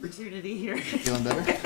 Opportunity here. Feeling better?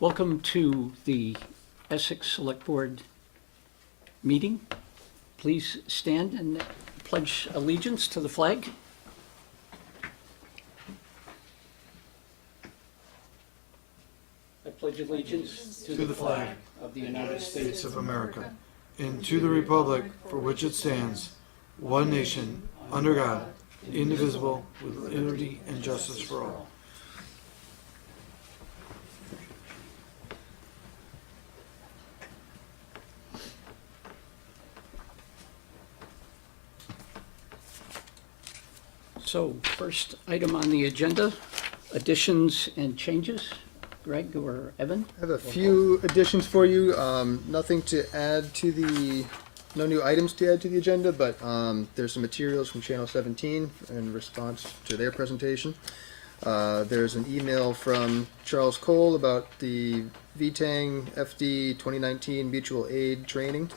Welcome to the Essex Selectboard meeting. Please stand and pledge allegiance to the flag. I pledge allegiance to the flag of the United States States of America, and to the republic for which it stands, one nation, under God, indivisible, with liberty and justice for all. So, first item on the agenda, additions and changes. Greg or Evan? I have a few additions for you. Nothing to add to no new items to add to the agenda, but there's some materials from Channel 17 in response to their presentation. There's an email from Charles Cole about the VTANG FD 2019 mutual aid training.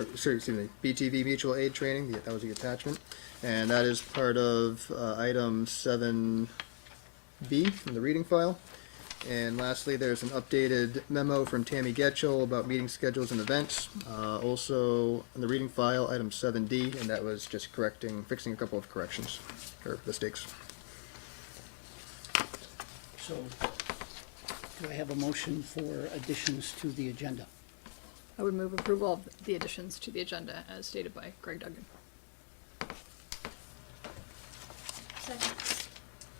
Excuse me, BTV mutual aid training. That was the attachment. And that is part of item 7B from the reading file. And lastly, there's an updated memo from Tammy Getchell about meeting schedules and events. Also, on the reading file, item 7D, and that was just fixing a couple of corrections, or mistakes. So, do I have a motion for additions to the agenda? I would move approval of the additions to the agenda as stated by Greg Duggan.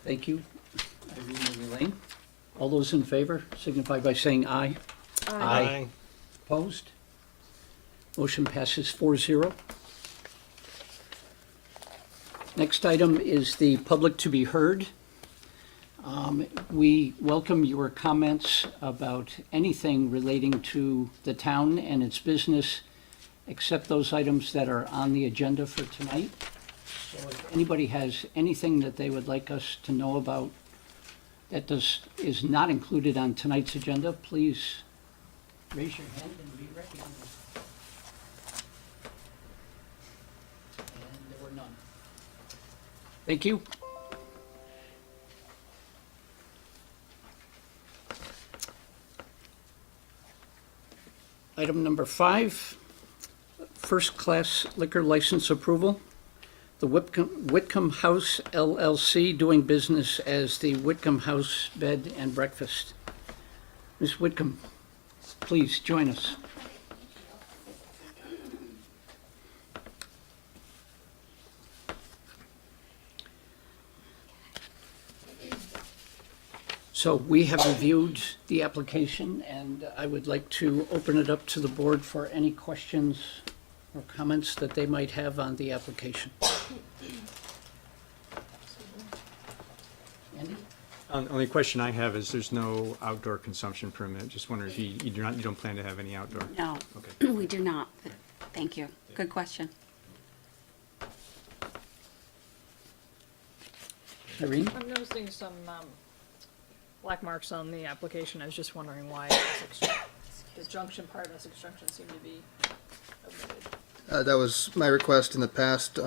Thank you, Irene and Elaine. All those in favor signify by saying aye. Aye. Opposed? Motion passes 4-0. Next item is the public to be heard. We welcome your comments about anything relating to the town and its business, except those items that are on the agenda for tonight. So if anybody has anything that they would like us to know about that is not included on tonight's agenda, please raise your hand and be recognized. And there were none. Thank you. Item number 5, first-class liquor license approval. The Whitcomb House LLC doing business as the Whitcomb House Bed and Breakfast. Ms. Whitcomb, please join us. So we have reviewed the application, and I would like to open it up to the board for any questions or comments that they might have on the application. Andy? Only question I have is there's no outdoor consumption permit. Just wondering if you don't plan to have any outdoor? No, Okay. we do not, but thank you. Good question. Irene? I'm noticing some black marks on the application. I was just wondering why the junction part of Essex Junction seemed to be omitted. That was my request in the past.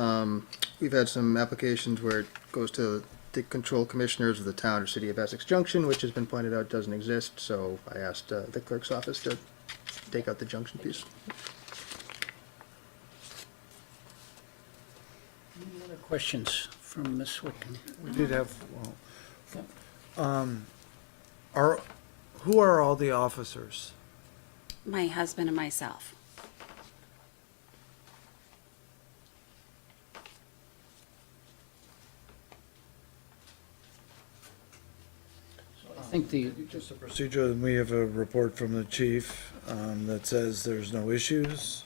We've had some applications where it goes to the control commissioners of the town or city of Essex Junction, which has been pointed out doesn't exist, so I asked the clerk's office to take out the junction piece. Any other questions from Ms. Whitcomb? We did have, who are all the officers? My husband and myself. I think the, Just a procedure, and we have a report from the chief that says there's no issues,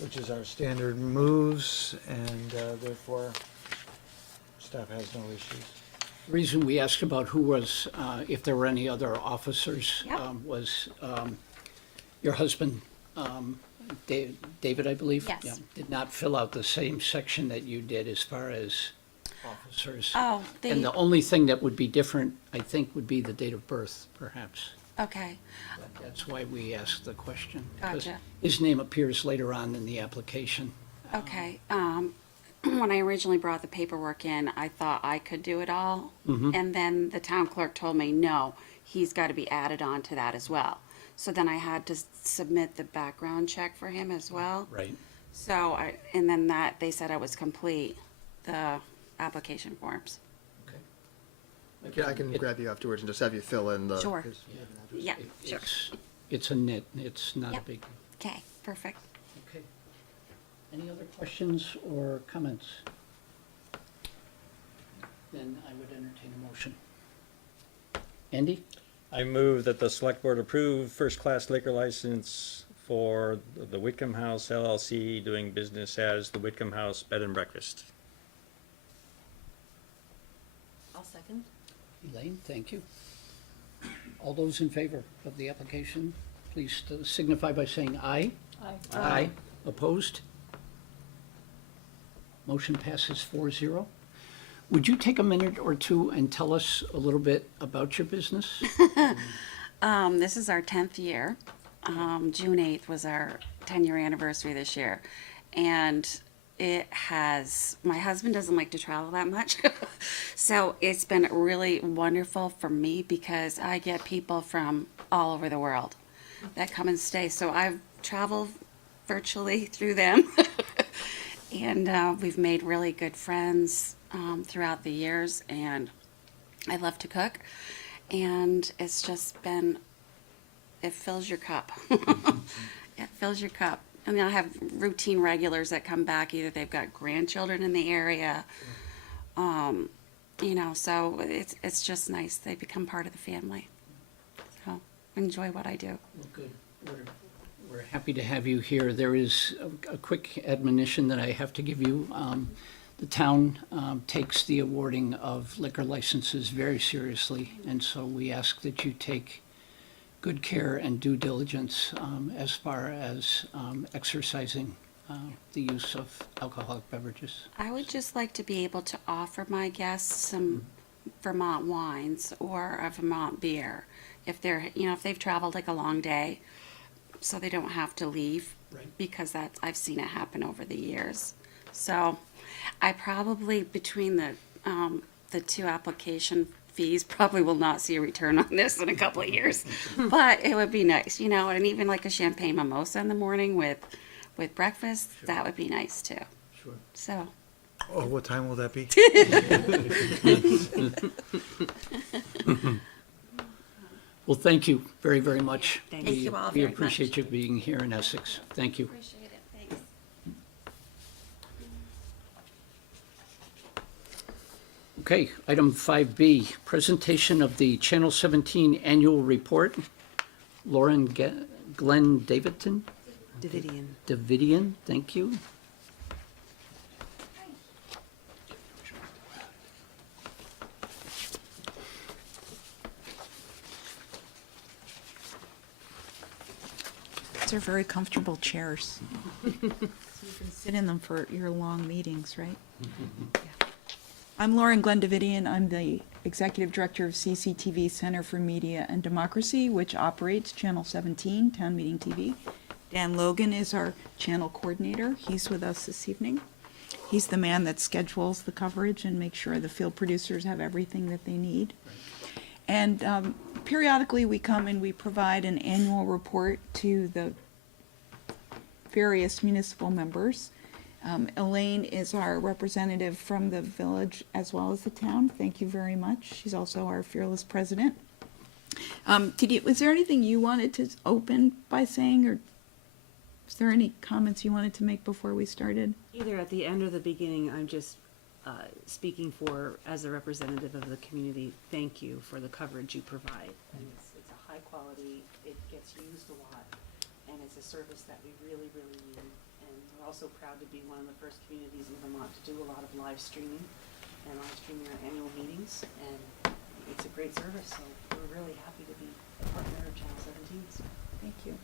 which is our standard moves, and therefore staff has no issues. reason we asked about who was, if there were any other officers, Yep. Was your husband, David, I believe? Yes. Yeah, did not fill out the same section that you did as far as officers. Oh, And the only thing that would be different, I think, would be the date of birth, perhaps. okay, That's why we asked the question. 'Cause Gotcha. his name appears later on in the application. okay. When I originally brought the paperwork in, I thought I could do it all. And then the town clerk told me, no, he's got to be added on to that as well. So then I had to submit the background check for him as well. Right. So and then they said I was complete, the application forms. Okay. I can grab you afterwards and just have you fill in the. Sure. his- Yeah, sure. It's a nit, it's not a Yep. big. Okay, perfect. Okay. Any other questions or comments? Then I would entertain a motion. Andy? I move that the select board approve first-class liquor license for the Whitcomb House LLC doing business as the Whitcomb House Bed and Breakfast. I'll second. Elaine, thank you. All those in favor of the application, please signify by saying aye. Aye. Aye. Opposed? Motion passes 4-0. Would you take a minute or two and tell us a little bit about your business? This is our 10th year. June 8th was our 10-year anniversary this year. And my husband doesn't like to travel that much. So it's been really wonderful for me because I get people from all over the world that come and stay. So I've traveled virtually through them. And we've made really good friends throughout the years. And I love to cook. And it's just been, it fills your cup. It fills your cup. And then I have routine regulars that come back. Either they've got grandchildren in the area, you know, so it's just nice. They become part of the family. So enjoy what I do. Well, good. We're happy to have you here. There is a quick admonition that I have to give you. The town takes the awarding of liquor licenses very seriously, and so we ask that you take good care and due diligence as far as exercising the use of alcoholic beverages. I would just like to be able to offer my guests some Vermont wines or a Vermont beer if they're, you know, if they've traveled like a long day, so they don't have to leave. Right. Because I've seen it happen over the years. So I probably, between the two application fees, probably will not see a return on this in a couple of years. But it would be nice, you know, and even like a champagne mimosa in the morning with breakfast, that would be nice too. Sure. So, Oh, what time will that be? Well, thank you very, very much. Thank you all We very appreciate much. you being here in Essex. Thank you. appreciate it, thanks. Okay, item 5B, presentation of the Channel 17 Annual Report. Lauren Glenn Davidson? Davidian, thank you. These are very comfortable chairs. So you can sit in them for your long meetings, right? Yeah. I'm Lauren Glendavidian. I'm the Executive Director of CCTV Center for Media and Democracy, which operates Channel 17, Town Meeting TV. Dan Logan is our channel coordinator. He's with us this evening. He's the man that schedules the coverage and makes sure the field producers have everything that they need. And periodically we come and we provide an annual report to the various municipal members. Elaine is our representative from the village as well as the town. Thank you very much. She's also our fearless president. Was there anything you wanted to open by saying, or is there any comments you wanted to make before we started? Either at the end or the beginning, I'm just speaking for, as a representative of the community, thank you for the coverage you provide. And it's a high quality, it gets used a lot, and it's a service that we really, really need. And we're also proud to be one of the first communities in Vermont to do a lot of live streaming and live streaming our annual meetings. And it's a great service, so we're really happy to be a partner of Channel 17. So Thank you.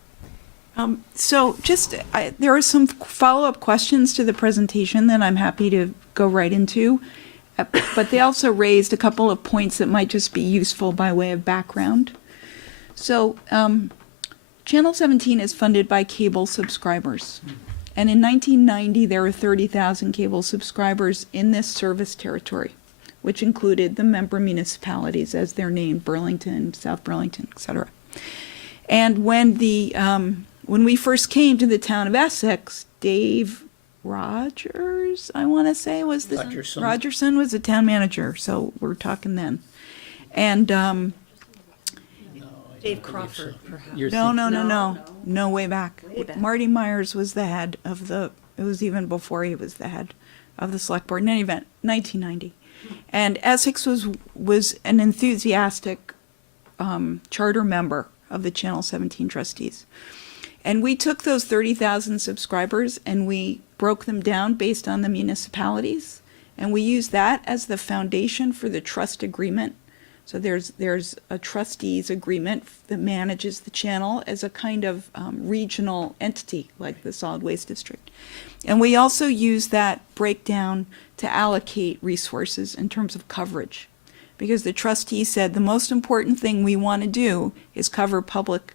There are some follow-up questions to the presentation that I'm happy to go right into, but they also raised a couple of points that might just be useful by way of background. So, Channel 17 is funded by cable subscribers. And in 1990, there were 30,000 cable subscribers in this service territory, which included the member municipalities as they're named, Burlington, South Burlington, etc. And when we first came to the town of Essex, Dave Rogers, I want to say, was the Rogerson was the town manager. So we're talking then, and Dave Crawford, perhaps. no, way back. Way back. Marty Myers was the head of it was even before he was the head of the select board. In any event, 1990, and Essex was an enthusiastic charter member of the Channel 17 trustees. And we took those 30,000 subscribers and we broke them down based on the municipalities. And we used that as the foundation for the trust agreement. So there's a trustees agreement that manages the channel as a kind of regional entity like the solid waste district. And we also use that breakdown to allocate resources in terms of coverage. Because the trustee said the most important thing we want to do is cover public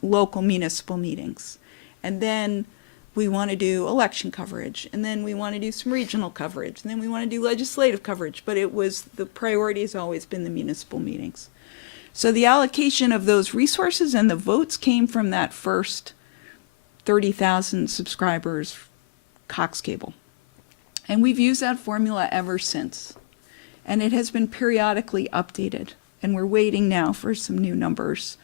local municipal meetings. And then we want to do election coverage, and then we want to do some regional coverage, and then we want to do legislative coverage. But the priority has always been the municipal meetings. So the allocation of those resources and the votes came from that first 30,000 subscribers Cox Cable. And we've used that formula ever since. And it has been periodically updated. And we're waiting now for some new numbers.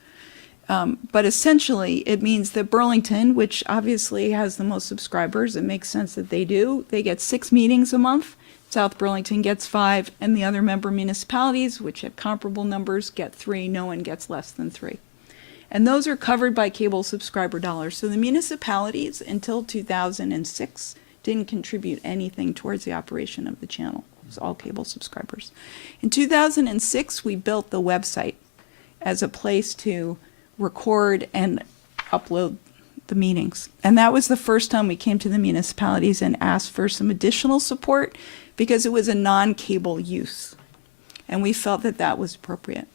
But essentially, it means that Burlington, which obviously has the most subscribers, it makes sense that they do, they get 6 meetings a month. South Burlington gets 5, and the other member municipalities, which have comparable numbers, get 3. No one gets less than 3. And those are covered by cable subscriber dollars. So the municipalities, until 2006, didn't contribute anything towards the operation of the channel. It was all cable subscribers. In 2006, we built the website as a place to record and upload the meetings. And that was the first time we came to the municipalities and asked for some additional support because it was a non-cable use. And we felt that that was appropriate.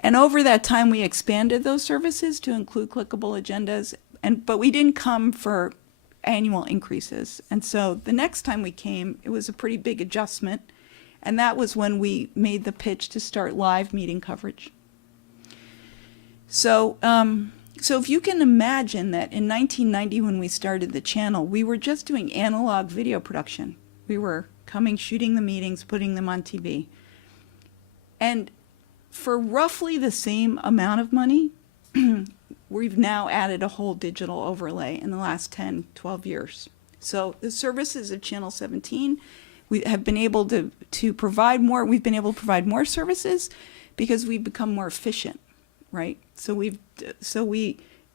And over that time, we expanded those services to include clickable agendas, but we didn't come for annual increases. And so the next time we came, it was a pretty big adjustment. And that was when we made the pitch to start live meeting coverage. So if you can imagine that in 1990, when we started the channel, we were just doing analog video production. We were coming, shooting the meetings, putting them on TV. And for roughly the same amount of money, we've now added a whole digital overlay in the last 10, 12 years. So the services of Channel 17, we have been able to provide more. We've been able to provide more services because we've become more efficient, right? So we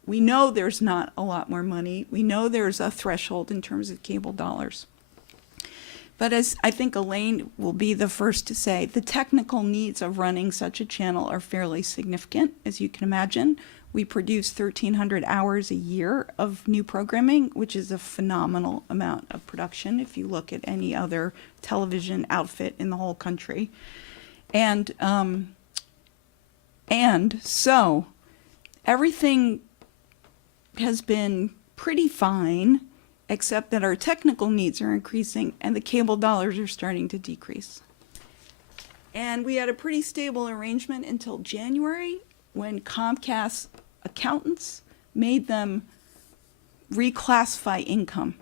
know there's not a lot more money. We know there's a threshold in terms of cable dollars. But as I think Elaine will be the first to say, the technical needs of running such a channel are fairly significant, as you can imagine. We produce 1,300 hours a year of new programming, which is a phenomenal amount of production if you look at any other television outfit in the whole country. And so everything has been pretty fine, except that our technical needs are increasing and the cable dollars are starting to decrease. And we had a pretty stable arrangement until January, when Comcast accountants made them reclassify income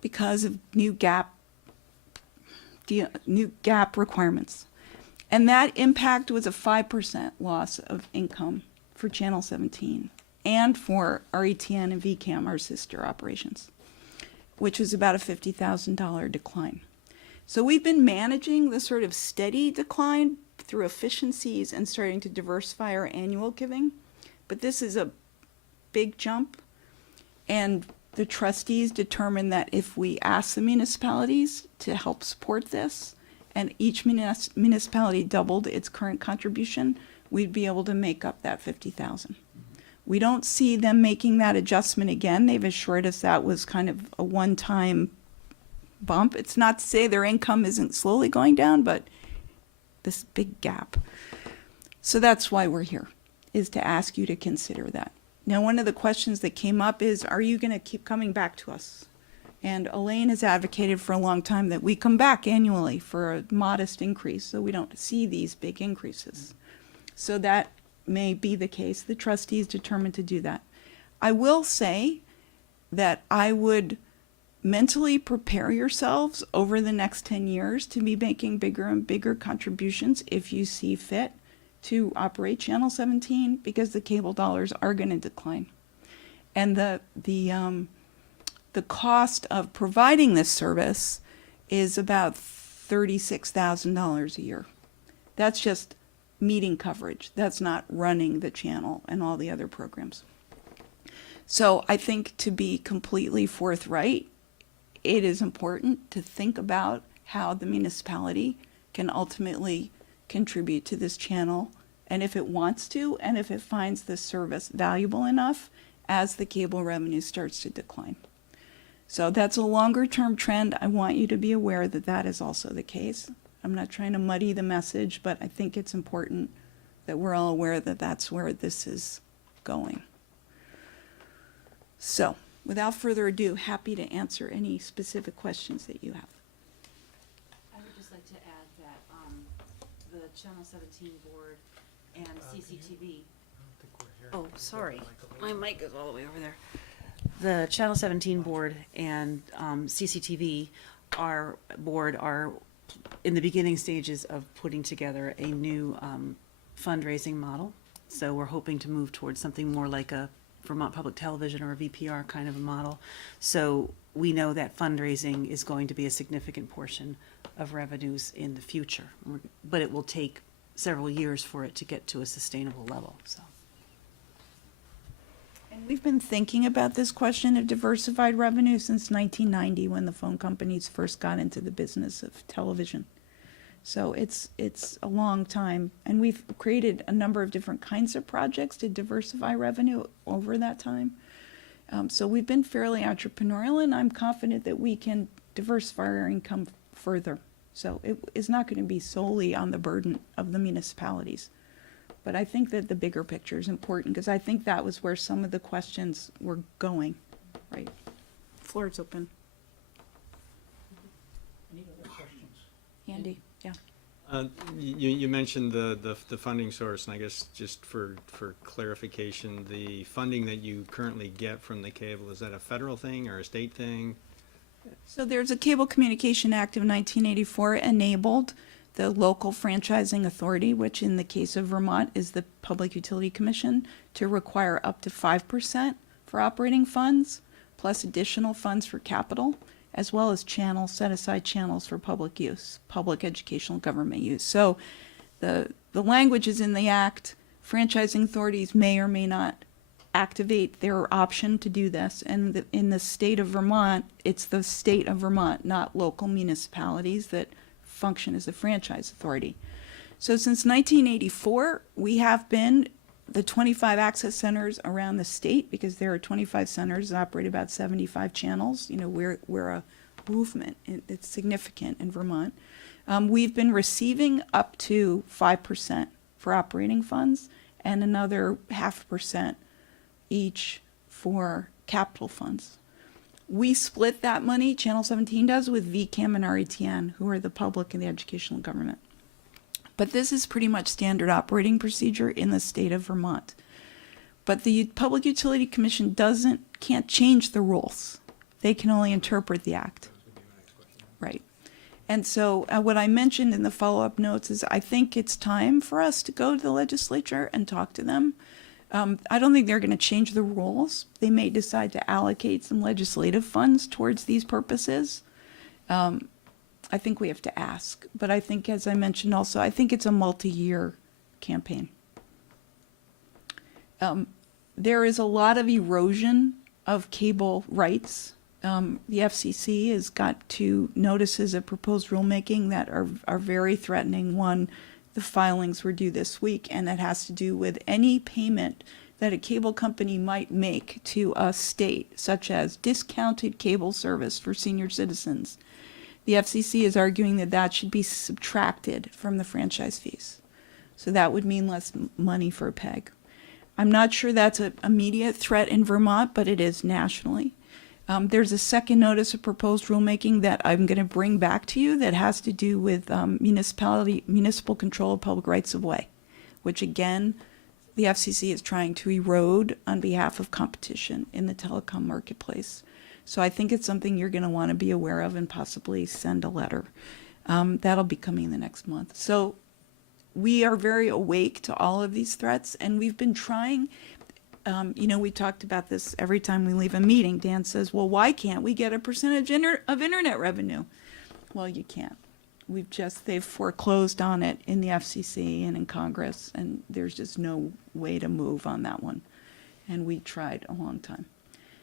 because of new GAAP requirements. And that impact was a 5% loss of income for Channel 17 and for RETN and VCAM, our sister operations, which was about a $50,000 decline. So we've been managing the sort of steady decline through efficiencies and starting to diversify our annual giving. But this is a big jump. And the trustees determined that if we ask the municipalities to help support this, and each municipality doubled its current contribution, we'd be able to make up that $50,000. We don't see them making that adjustment again. They've assured us that was kind of a one-time bump. It's not to say their income isn't slowly going down, but this big gap. So that's why we're here, is to ask you to consider that. Now, one of the questions that came up is, are you going to keep coming back to us? And Elaine has advocated for a long time that we come back annually for a modest increase so we don't see these big increases. So that may be the case. The trustees determined to do that. I will say that I would mentally prepare yourselves over the next 10 years to be making bigger and bigger contributions if you see fit to operate Channel 17, because the cable dollars are going to decline. And the cost of providing this service is about $36,000 a year. That's just meeting coverage. That's not running the channel and all the other programs. So I think, to be completely forthright, it is important to think about how the municipality can ultimately contribute to this channel, and if it wants to, and if it finds the service valuable enough as the cable revenue starts to decline. So that's a longer term trend. I want you to be aware that that is also the case. I'm not trying to muddy the message, but I think it's important that we're all aware that that's where this is going. So without further ado, happy to answer any specific questions that you have. I would just like to add that, the Channel 17 board and CCTV. Oh, sorry, my mic is all the way over there. The Channel 17 board and, CCTV, our board are in the beginning stages of putting together a new, fundraising model. So we're hoping to move towards something more like a Vermont Public Television or a VPR kind of a model. So we know that fundraising is going to be a significant portion of revenues in the future, but it will take several years for it to get to a sustainable level, so. And we've been thinking about this question of diversified revenue since 1990, when the phone companies first got into the business of television. So it's a long time, and we've created a number of different kinds of projects to diversify revenue over that time. So we've been fairly entrepreneurial, and I'm confident that we can diversify our income further. So it is not going to be solely on the burden of the municipalities. But I think that the bigger picture is important, because I think that was where some of the questions were going, right? Floor is open. Any other questions? Andy, yeah. You mentioned the funding source, and I guess just for clarification, the funding that you currently get from the cable, is that a federal thing or a state thing? So there's a Cable Communication Act of 1984 enabled the local franchising authority, which in the case of Vermont is the Public Utility Commission, to require up to 5% for operating funds, plus additional funds for capital, as well as channels, set aside channels for public use, public educational government use. So the language is in the act. Franchising authorities may or may not activate their option to do this. And in the state of Vermont, it's the state of Vermont, not local municipalities, that function as a franchise authority. So since 1984, we have been the 25 access centers around the state, because there are 25 centers that operate about 75 channels. You know, we're a movement. It's significant in Vermont. We've been receiving up to 5% for operating funds and another 0.5% each for capital funds. We split that money, Channel 17 does, with VCAM and RETN, who are the public and the educational government. But this is pretty much standard operating procedure in the state of Vermont. But the Public Utility Commission can't change the rules. They can only interpret the act. Right. And so what I mentioned in the follow-up notes is I think it's time for us to go to the legislature and talk to them. I don't think they're going to change the rules. They may decide to allocate some legislative funds towards these purposes. I think we have to ask. But I think, as I mentioned also, I think it's a multi-year campaign. There is a lot of erosion of cable rights. The FCC has got two notices of proposed rulemaking that are very threatening. One, the filings were due this week, and that has to do with any payment that a cable company might make to a state, such as discounted cable service for senior citizens. The FCC is arguing that that should be subtracted from the franchise fees. So that would mean less money for a PEG. I'm not sure that's an immediate threat in Vermont, but it is nationally. There's a second notice of proposed rulemaking that I'm going to bring back to you that has to do with municipal control of public rights of way, which again, the FCC is trying to erode on behalf of competition in the telecom marketplace. So I think it's something you're going to want to be aware of and possibly send a letter. That'll be coming the next month. So we are very awake to all of these threats, and we've been trying. We talked about this every time we leave a meeting. Dan says, well, why can't we get a percentage of internet revenue? Well, you can't. They've foreclosed on it in the FCC and in Congress, and there's just no way to move on that one. And we tried a long time.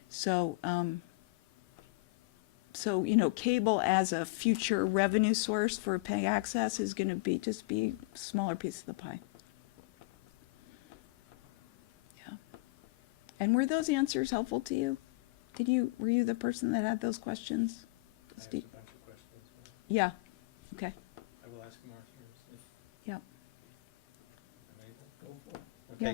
So, cable as a future revenue source for PEG access is going to be a smaller piece of the pie. And were those answers helpful to you? Were you the person that had those questions? I have a bunch of questions. Yeah, okay, I will ask more if yeah. I'm able. Go for it.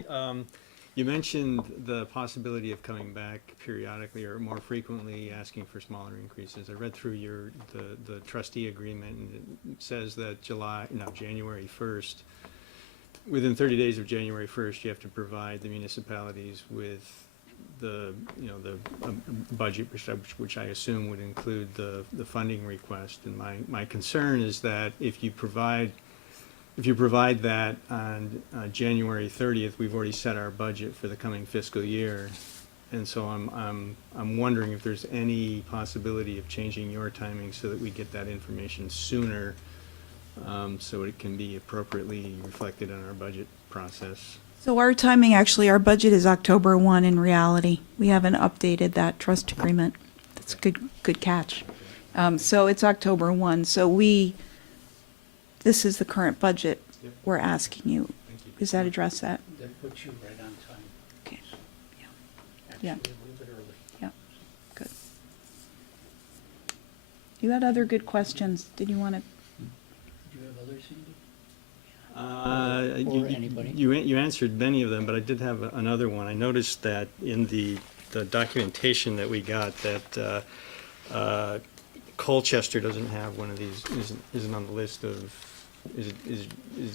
Okay, You mentioned the possibility of coming back periodically or more frequently asking for smaller increases. I read through the trustee agreement, and it says that January 1st, within 30 days of January 1st, you have to provide the municipalities with the budget, which I assume would include the funding request. And my concern is that if you provide that on January 30th, we've already set our budget for the coming fiscal year. And so I'm wondering if there's any possibility of changing your timing so that we get that information sooner, so it can be appropriately reflected in our budget process. So our timing, actually, our budget is October 1 in reality. We haven't updated that trust agreement. That's a good catch. So it's October 1. So this is the current budget Yep. we're asking you. Thank you. Does that address that? That puts you right on time. Okay. Yeah. Yeah. Actually, a little bit early. Yeah, good. You had other good questions. Did you want to? Do you have others, Cindy? You- Or anybody? You answered many of them, but I did have another one. I noticed that in the documentation that we got, that Colchester doesn't have one of these, isn't on the list of, is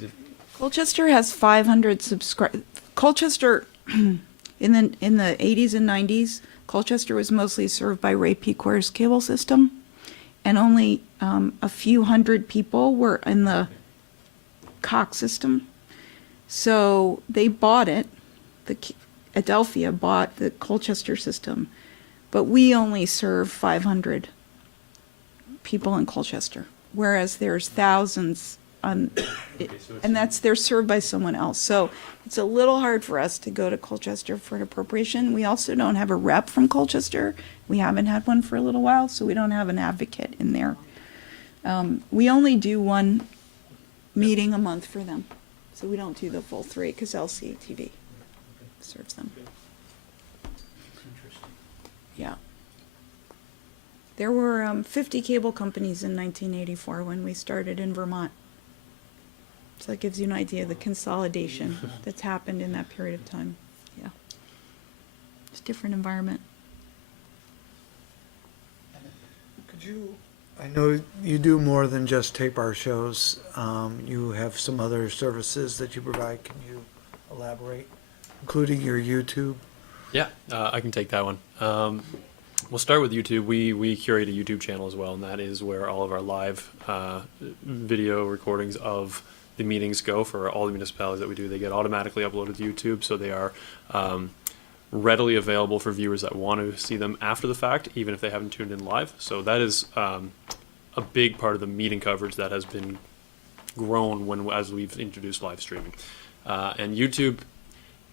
it? Colchester has 500 Colchester, in the 80s and 90s, Colchester was mostly served by Ray Pecor's cable system, and only a few hundred people were in the Cox system. So they bought it. Adelphia bought the Colchester system, but we only serve 500 people in Colchester, whereas there's thousands on, and they're served by someone else. So it's a little hard for us to go to Colchester for an appropriation. We also don't have a rep from Colchester. We haven't had one for a little while, so we don't have an advocate in there. We only do one meeting a month for them, so we don't do the full 3 because LCTV serves them. It's interesting. Yeah. There were 50 cable companies in 1984 when we started in Vermont. So that gives you an idea of the consolidation that's happened in that period of time. Yeah. It's a different environment. Could you, I know you do more than just tape our shows. You have some other services that you provide. Can you elaborate, including your YouTube? Yeah, I can take that one. We'll start with YouTube. We curate a YouTube channel as well, and that is where all of our live video recordings of the meetings go for all the municipalities that we do. They get automatically uploaded to YouTube, so they are readily available for viewers that want to see them after the fact, even if they haven't tuned in live. So that is a big part of the meeting coverage that has been grown as we've introduced live streaming. And YouTube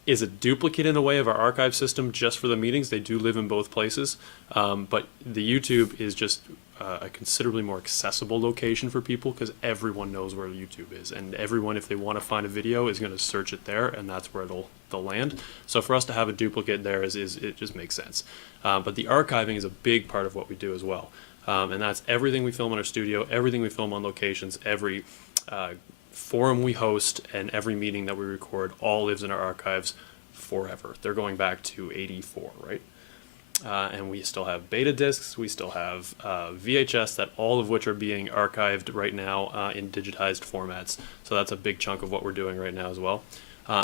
is a duplicate in a way of our archive system just for the meetings. They do live in both places, but the YouTube is just a considerably more accessible location for people because everyone knows where YouTube is, and everyone, if they want to find a video, is going to search it there, and that's where they'll land. So for us to have a duplicate there is it just makes sense. But the archiving is a big part of what we do as well, and that's everything we film in our studio, everything we film on locations, every forum we host, and every meeting that we record all lives in our archives forever. They're going back to '84, right? And we still have beta discs, we still have VHS, that all of which are being archived right now in digitized formats. So that's a big chunk of what we're doing right now as well.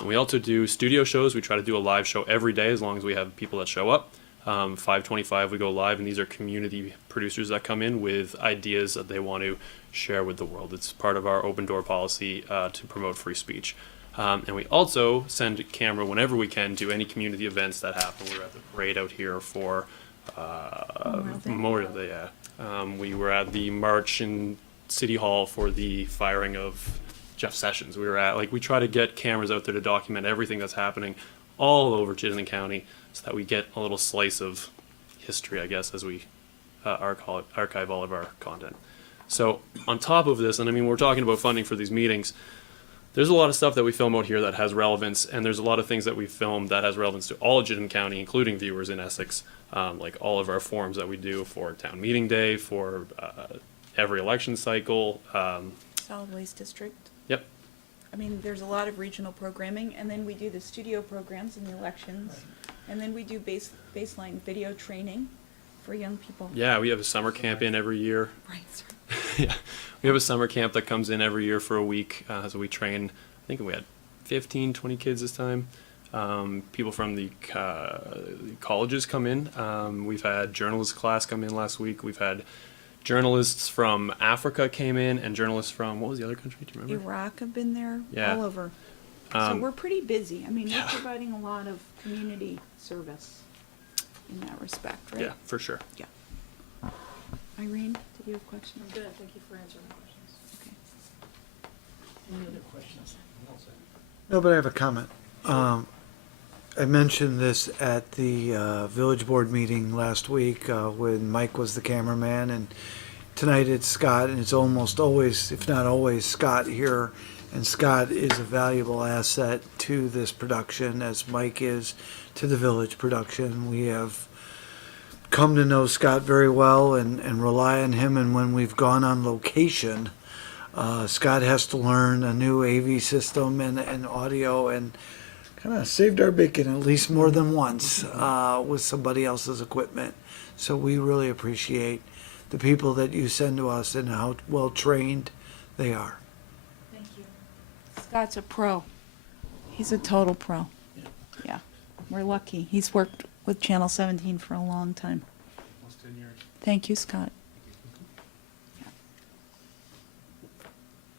We also do studio shows. We try to do a live show every day as long as we have people that show up. 5:25 we go live, and these are community producers that come in with ideas that they want to share with the world. It's part of our open door policy to promote free speech. And we also send a camera whenever we can to any community events that happen. We were at the parade out here for Memorial Day. Yeah. We were at the march in City Hall for the firing of Jeff Sessions. We try to get cameras out there to document everything that's happening all over Chittenden County so that we get a little slice of history, I guess, as we archive all of our content. So on top of this, and I mean, we're talking about funding for these meetings, there's a lot of stuff that we film out here that has relevance, and there's a lot of things that we film that has relevance to all of Chittenden County, including viewers in Essex, like all of our forums that we do for town meeting day, for every election cycle. Solid Waste District. Yep. I mean, there's a lot of regional programming, and then we do the studio programs and the elections, and then we do baseline video training for young people. Yeah, we have a summer camp in every year. Right. Yeah, we have a summer camp that comes in every year for a week. So we train, I think we had 15, 20 kids this time. People from the colleges come in. We've had journalist class come in last week. We've had journalists from Africa came in, and journalists from, what was the other country? Do you remember? Iraq have been there, Yeah. all over. So Um, we're pretty busy. I mean, yeah. we're providing a lot of community service in that respect, right? Yeah, for sure. Irene, did you have questions? I'm good, thank you for answering my questions. Okay. Any other questions? No, but I have a comment. I mentioned this at the village board meeting last week when Mike was the cameraman, and tonight it's Scott, and it's almost always, if not always, Scott here. And Scott is a valuable asset to this production, as Mike is to the village production. We have come to know Scott very well and rely on him, and when we've gone on location, Scott has to learn a new AV system and audio, and kind of saved our bacon at least more than once with somebody else's equipment. So we really appreciate the people that you send to us and how well trained they are. Thank you. Scott's a pro. He's a total pro. Yeah, we're lucky. He's worked with Channel 17 for a long time. Almost 10 years. Thank you, Scott.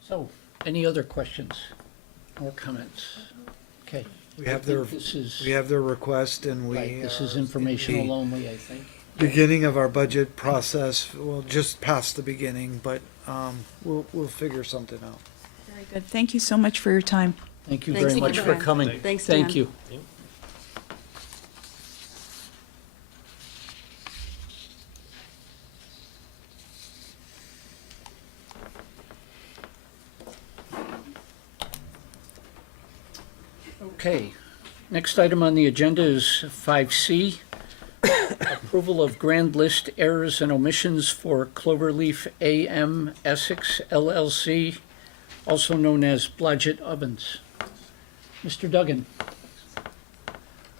So, any other questions or comments? Okay. We I have think this is, We have their request, and we right, this is are in informational the only, I think. beginning of our budget process. Well, just past the beginning, but we'll figure something out. Very good. Thank you so much for your time. Thank you Thanks, very much for Dan. coming. Thanks, Thank Dan. you. Okay, next item on the agenda is 5C. Approval of grand list errors and omissions for Cloverleaf AM Essex LLC, also known as Blodgett Ovens. Mr. Duggan.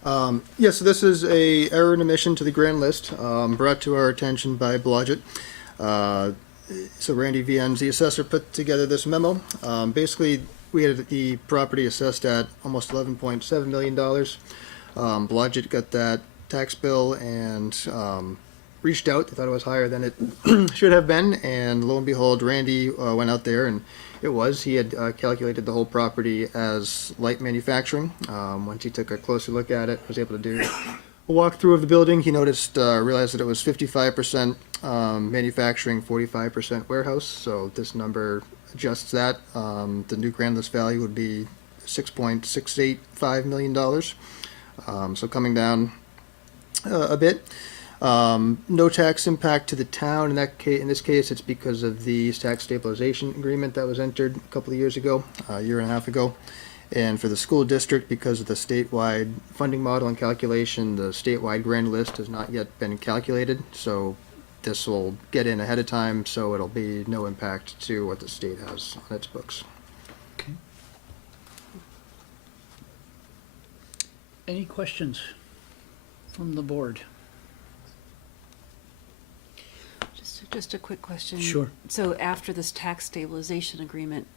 Yeah, so this is a error and omission to the grand list, brought to our attention by Blodgett. So Randy Viennes, the assessor, put together this memo. Basically, we had the property assessed at almost $11.7 million. Blodgett got that tax bill and reached out. They thought it was higher than it should have been, and lo and behold, Randy went out there, and it was. He had calculated the whole property as light manufacturing. Once he took a closer look at it, was able to do a walkthrough of the building. He realized that it was 55% manufacturing, 45% warehouse. So this number adjusts that. The new grand list value would be $6.685 million. So coming down a bit. No tax impact to the town. In this case, it's because of the tax stabilization agreement that was entered a couple of years ago, a year and a half ago. And for the school district, because of the statewide funding model and calculation, the statewide grand list has not yet been calculated. So this will get in ahead of time, so it'll be no impact to what the state has on its books. Okay. Any questions from the board? Just a quick question. Sure. So after this tax stabilization agreement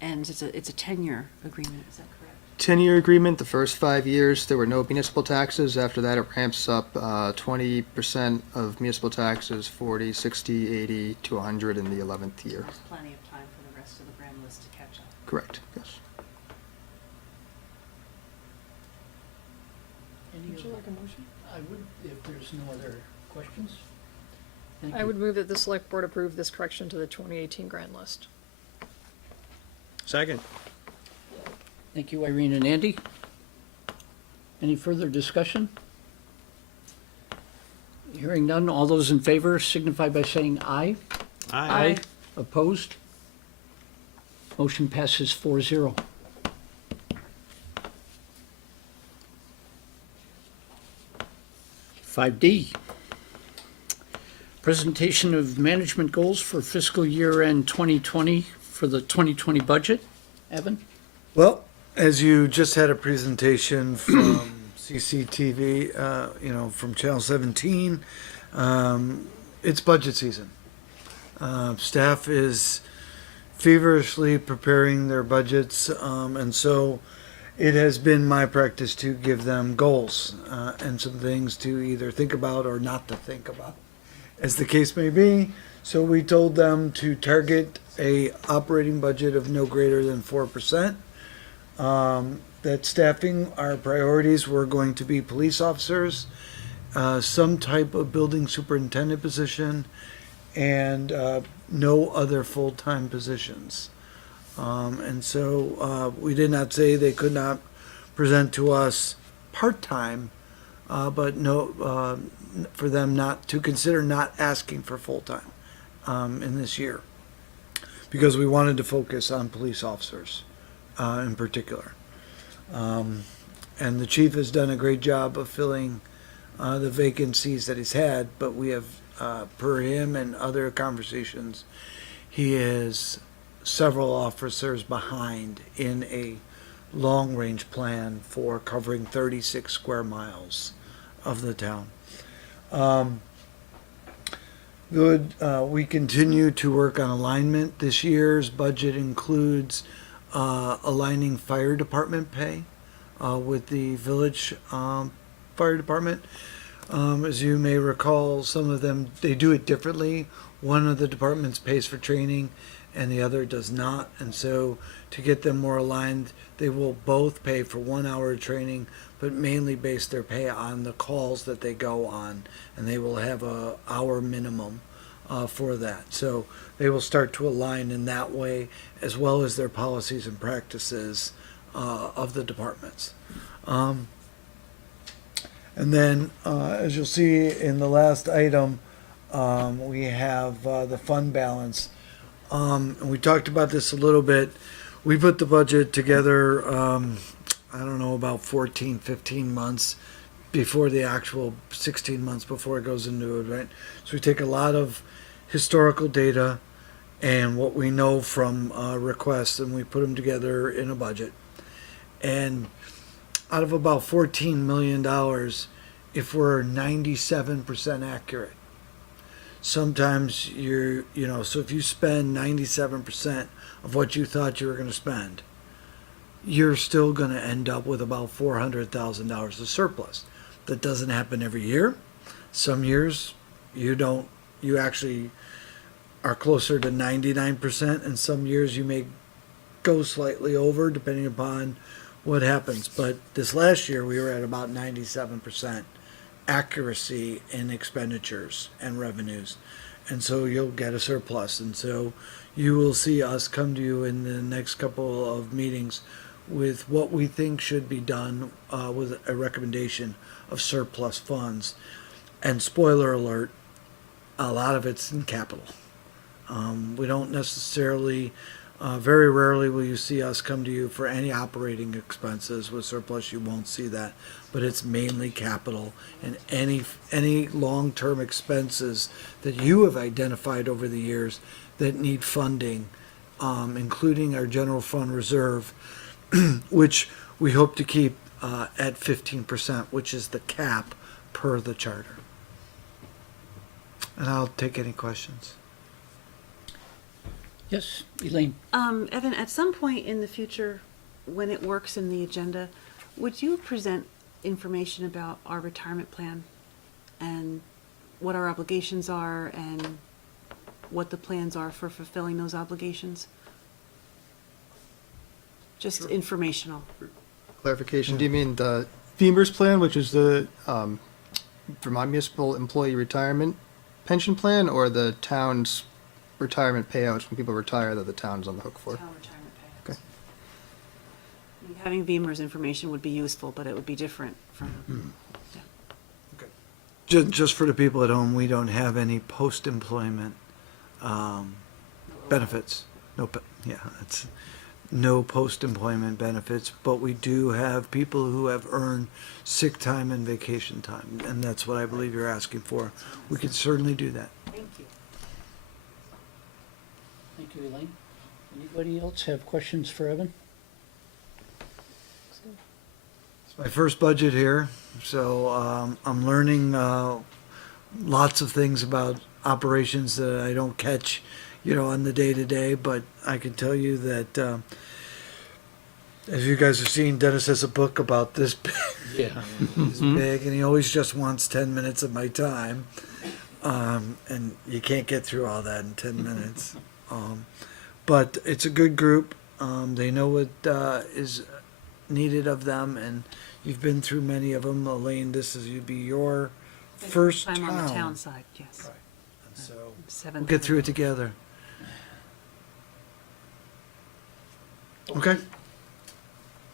ends, it's a 10-year agreement, is that correct? 10-year agreement. The first 5 years, there were no municipal taxes. After that, it ramps up 20% of municipal taxes, 40, 60, 80 to 100 in the 11th year. There's plenty of time for the rest of the grand list to catch up. Correct, yes. Any Would you other- like a motion? I would, if there's no other questions. Thank I you. would move that the select board approve this correction to the 2018 grand list. Second. Thank you, Irene and Andy. Any further discussion? Hearing none, all those in favor signify by saying aye. Aye. Opposed? Motion passes 4-0. Five D. Presentation of management goals for fiscal year end 2020 for the 2020 budget. Evan? Well, as you just had a presentation from CCTV, from Channel 17, it's budget season. Staff is feverishly preparing their budgets, and so it has been my practice to give them goals and some things to either think about or not to think about, as the case may be. So we told them to target a operating budget of no greater than 4%. That staffing, our priorities were going to be police officers, some type of building superintendent position, and no other full-time positions. And so we did not say they could not present to us part-time, but no, for them not to consider not asking for full-time in this year, because we wanted to focus on police officers in particular. And the chief has done a great job of filling the vacancies that he's had, but we have, per him and other conversations, he is several officers behind in a long-range plan for covering 36 square miles of the town. We continue to work on alignment. This year's budget includes aligning fire department pay with the village fire department. As you may recall, some of them, they do it differently. One of the departments pays for training and the other does not. And so to get them more aligned, they will both pay for 1 hour of training, but mainly base their pay on the calls that they go on. And they will have a hour minimum for that. So they will start to align in that way, as well as their policies and practices of the departments. And then, as you'll see in the last item, we have the fund balance. And we talked about this a little bit. We put the budget together, I don't know, about 14, 15 months before the actual 16 months before it goes into it, right? So we take a lot of historical data and what we know from requests, and we put them together in a budget. And out of about $14 million, if we're 97% accurate, sometimes so if you spend 97% of what you thought you were going to spend, you're still going to end up with about $400,000 of surplus. That doesn't happen every year. Some years you actually are closer to 99%, and some years you may go slightly over depending upon what happens. But this last year we were at about 97% accuracy in expenditures and revenues, and so you'll get a surplus. And so you will see us come to you in the next couple of meetings with what we think should be done with a recommendation of surplus funds. And spoiler alert, a lot of it's in capital. We don't necessarily, very rarely will you see us come to you for any operating expenses with surplus. You won't see that, but it's mainly capital, and any long-term expenses that you have identified over the years that need funding, including our general fund reserve, which we hope to keep at 15%, which is the cap per the charter. And I'll take any questions. Yes, Elaine? Evan, at some point in the future, when it works in the agenda, would you present information about our retirement plan and what our obligations are and what the plans are for fulfilling those obligations? Just informational. Clarification, do you mean the FEMA's plan, which is the Vermont Municipal Employee Retirement Pension Plan, or the town's retirement payouts when people retire that the town's on the hook for? Town retirement payouts. Okay. I mean, having VEMR's information would be useful, but it would be different from, Just for the people at home, we don't have any post-employment benefits. It's no post-employment benefits, but we do have people who have earned sick time and vacation time, and that's what I believe you're asking for. We could certainly do that. thank you. Thank you, Elaine. Anybody else have questions for Evan? my first budget here, so I'm learning lots of things about operations that I don't catch, on the day to day. But I can tell you that, as you guys have seen, Dennis has a book about this big, Yeah. this big, and he always just wants 10 minutes of my time, and you can't get through all that in 10 minutes. But it's a good group. They know what is needed of them, and you've been through many of them. Elaine, you'd be your first I'm on the town. town side, yes. So Seventh we'll get through it level. together. Okay.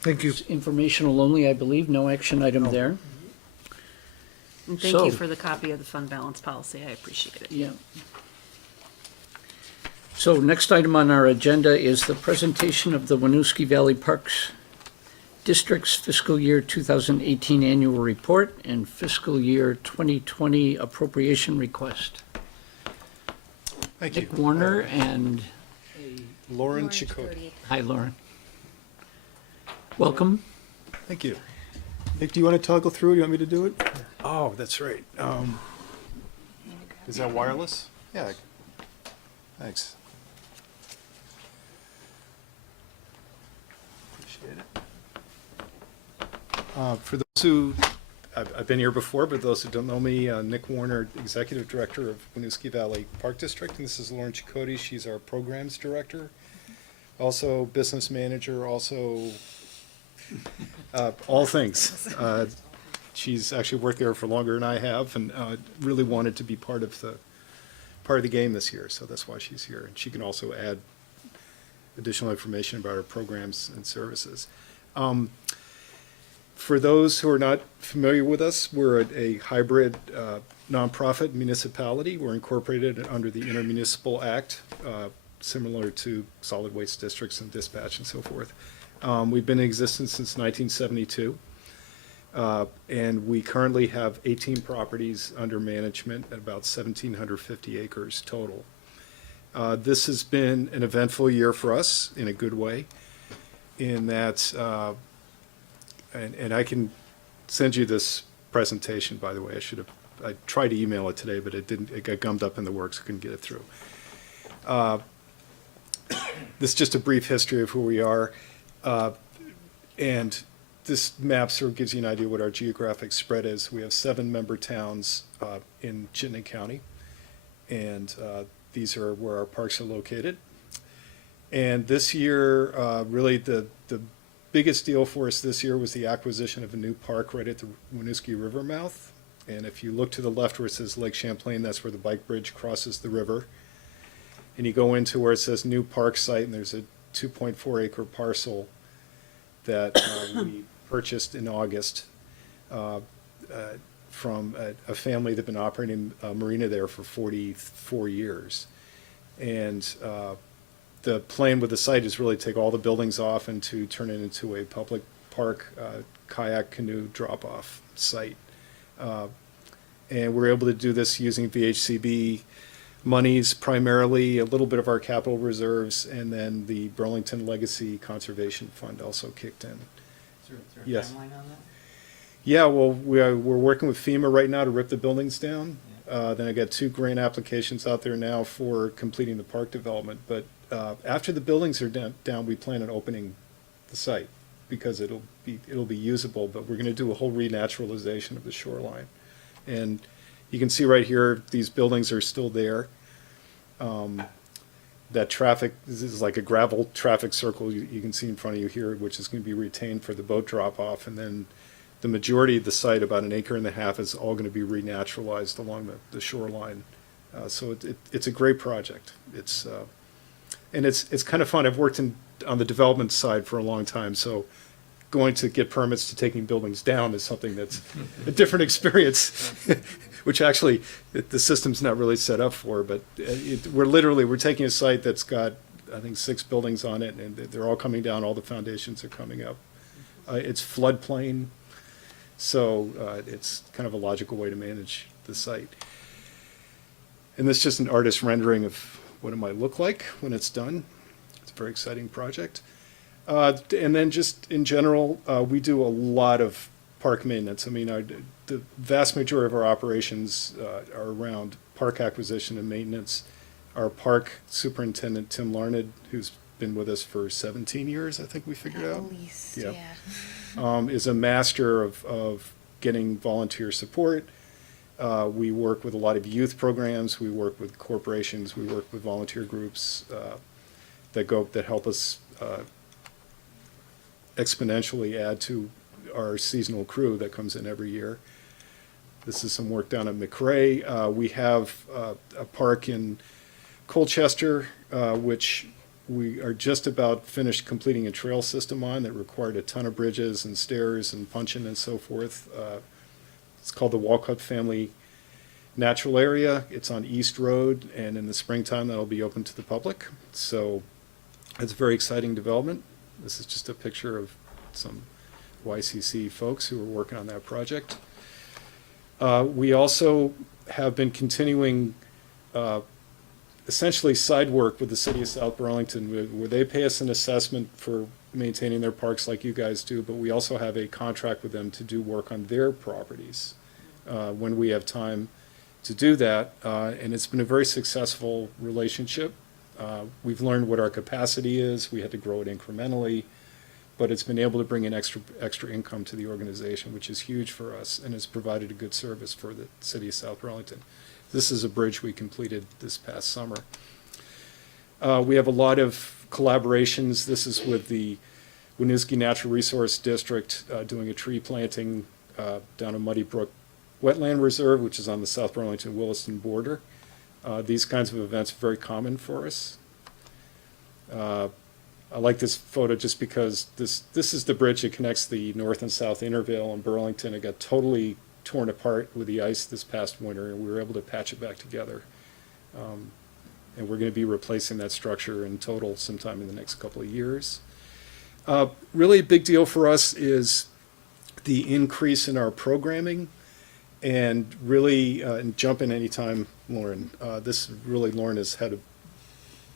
Thank you. It's informational only, I believe, no action item there. And thank you So- for the copy of the fund balance policy, I appreciate it. Yeah. So next item on our agenda is the presentation of the Winooski Valley Parks District's fiscal year 2018 annual report and fiscal year 2020 appropriation request. Thank you. Nick Warner and, Lauren Chicote. hi Lauren. Welcome. Thank you. Nick, do you want to toggle through? Do you want me to do it? Oh, that's right. Is that wireless? Yeah. Thanks. Appreciate it. For those who, I've been here before, but those who don't know me, Nick Warner, Executive Director of Winooski Valley Park District, and this is Lauren Chicote. She's our Programs Director, also Business Manager, also all things. She's actually worked there for longer than I have, and really wanted to be part of the game this year, so that's why she's here. And she can also add additional information about our programs and services. For those who are not familiar with us, we're a hybrid nonprofit municipality. We're incorporated under the Intermunicipal Act, similar to solid waste districts and dispatch and so forth. We've been in existence since 1972. And we currently have 18 properties under management at about 1,750 acres total. This has been an eventful year for us in a good way, in that, and I can send you this presentation, by the way. I tried to email it today, but it got gummed up in the works, I couldn't get it through. This is just a brief history of who we are. And this map sort of gives you an idea what our geographic spread is. We have 7 member towns in Chittenden County, and these are where our parks are located. And this year, really the biggest deal for us this year was the acquisition of a new park right at the Winooski River mouth. And if you look to the left where it says Lake Champlain, that's where the bike bridge crosses the river. And you go into where it says new park site, and there's a 2.4 acre parcel that we purchased in August from a family that had been operating a marina there for 44 years. And the plan with the site is really take all the buildings off and to turn it into a public park kayak canoe drop-off site. And we're able to do this using VHCB monies primarily, a little bit of our capital reserves, and then the Burlington Legacy Conservation Fund also kicked in. Is there a Yes. timeline on that? Yeah, well, we're working with FEMA right now to rip the buildings down. Then I got 2 grant applications out there now for completing the park development. But after the buildings are down, we plan on opening the site because it'll be usable. But we're going to do a whole renaturalization of the shoreline. And you can see right here, these buildings are still there. That traffic, this is like a gravel traffic circle you can see in front of you here, which is going to be retained for the boat drop-off. And then the majority of the site, about 1.5 acres, is all going to be renaturalized along the shoreline. So it's a great project. It's kind of fun. I've worked on the development side for a long time, so going to get permits to taking buildings down is something that's a different experience, which actually the system's not really set up for. But we're taking a site that's got, I think, 6 buildings on it, and they're all coming down. All the foundations are coming up. It's floodplain, so it's kind of a logical way to manage the site. And this is just an artist rendering of what it might look like when it's done. It's a very exciting project. And then just in general, we do a lot of park maintenance. I mean, the vast majority of our operations are around park acquisition and maintenance. Our park superintendent, Tim Larned, who's been with us for 17 years, I think we figured out. At least, Yeah. yeah. Is a master of getting volunteer support. We work with a lot of youth programs. We work with corporations. We work with volunteer groups that help us exponentially add to our seasonal crew that comes in every year. This is some work down at McRae. We have a park in Colchester, which we are just about finished completing a trail system on that required a ton of bridges and stairs and punching and so forth. It's called the Walcott Family Natural Area. It's on East Road, and in the springtime that'll be open to the public. So it's a very exciting development. This is just a picture of some YCC folks who are working on that project. We also have been continuing essentially side work with the city of South Burlington, where they pay us an assessment for maintaining their parks like you guys do, but we also have a contract with them to do work on their properties when we have time to do that. And it's been a very successful relationship. We've learned what our capacity is. We had to grow it incrementally, but it's been able to bring in extra income to the organization, which is huge for us, and has provided a good service for the city of South Burlington. This is a bridge we completed this past summer. We have a lot of collaborations. This is with the Winooski Natural Resource District doing a tree planting down at Muddy Brook Wetland Reserve, which is on the South Burlington-Williston border. These kinds of events are very common for us. I like this photo just because this is the bridge that connects the north and south Intervale and Burlington. It got totally torn apart with the ice this past winter, and we were able to patch it back together. And we're going to be replacing that structure in total sometime in the next couple of years. Really a big deal for us is the increase in our programming, and really, and jump in anytime, Lauren. Lauren has had a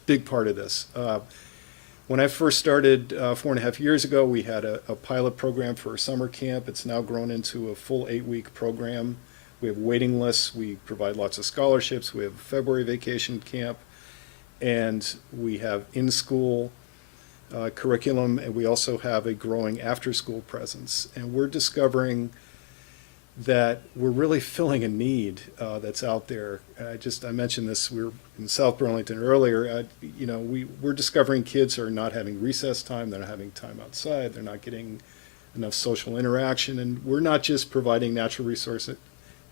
big part of this. When I first started 4.5 years ago, we had a pilot program for a summer camp. It's now grown into a full 8-week program. We have waiting lists. We provide lots of scholarships. We have a February vacation camp, and we have in-school curriculum, and we also have a growing after-school presence. And we're discovering that we're really filling a need that's out there. I mentioned this, we were in South Burlington earlier, we're discovering kids are not having recess time, they're not having time outside, they're not getting enough social interaction, and we're not just providing natural resource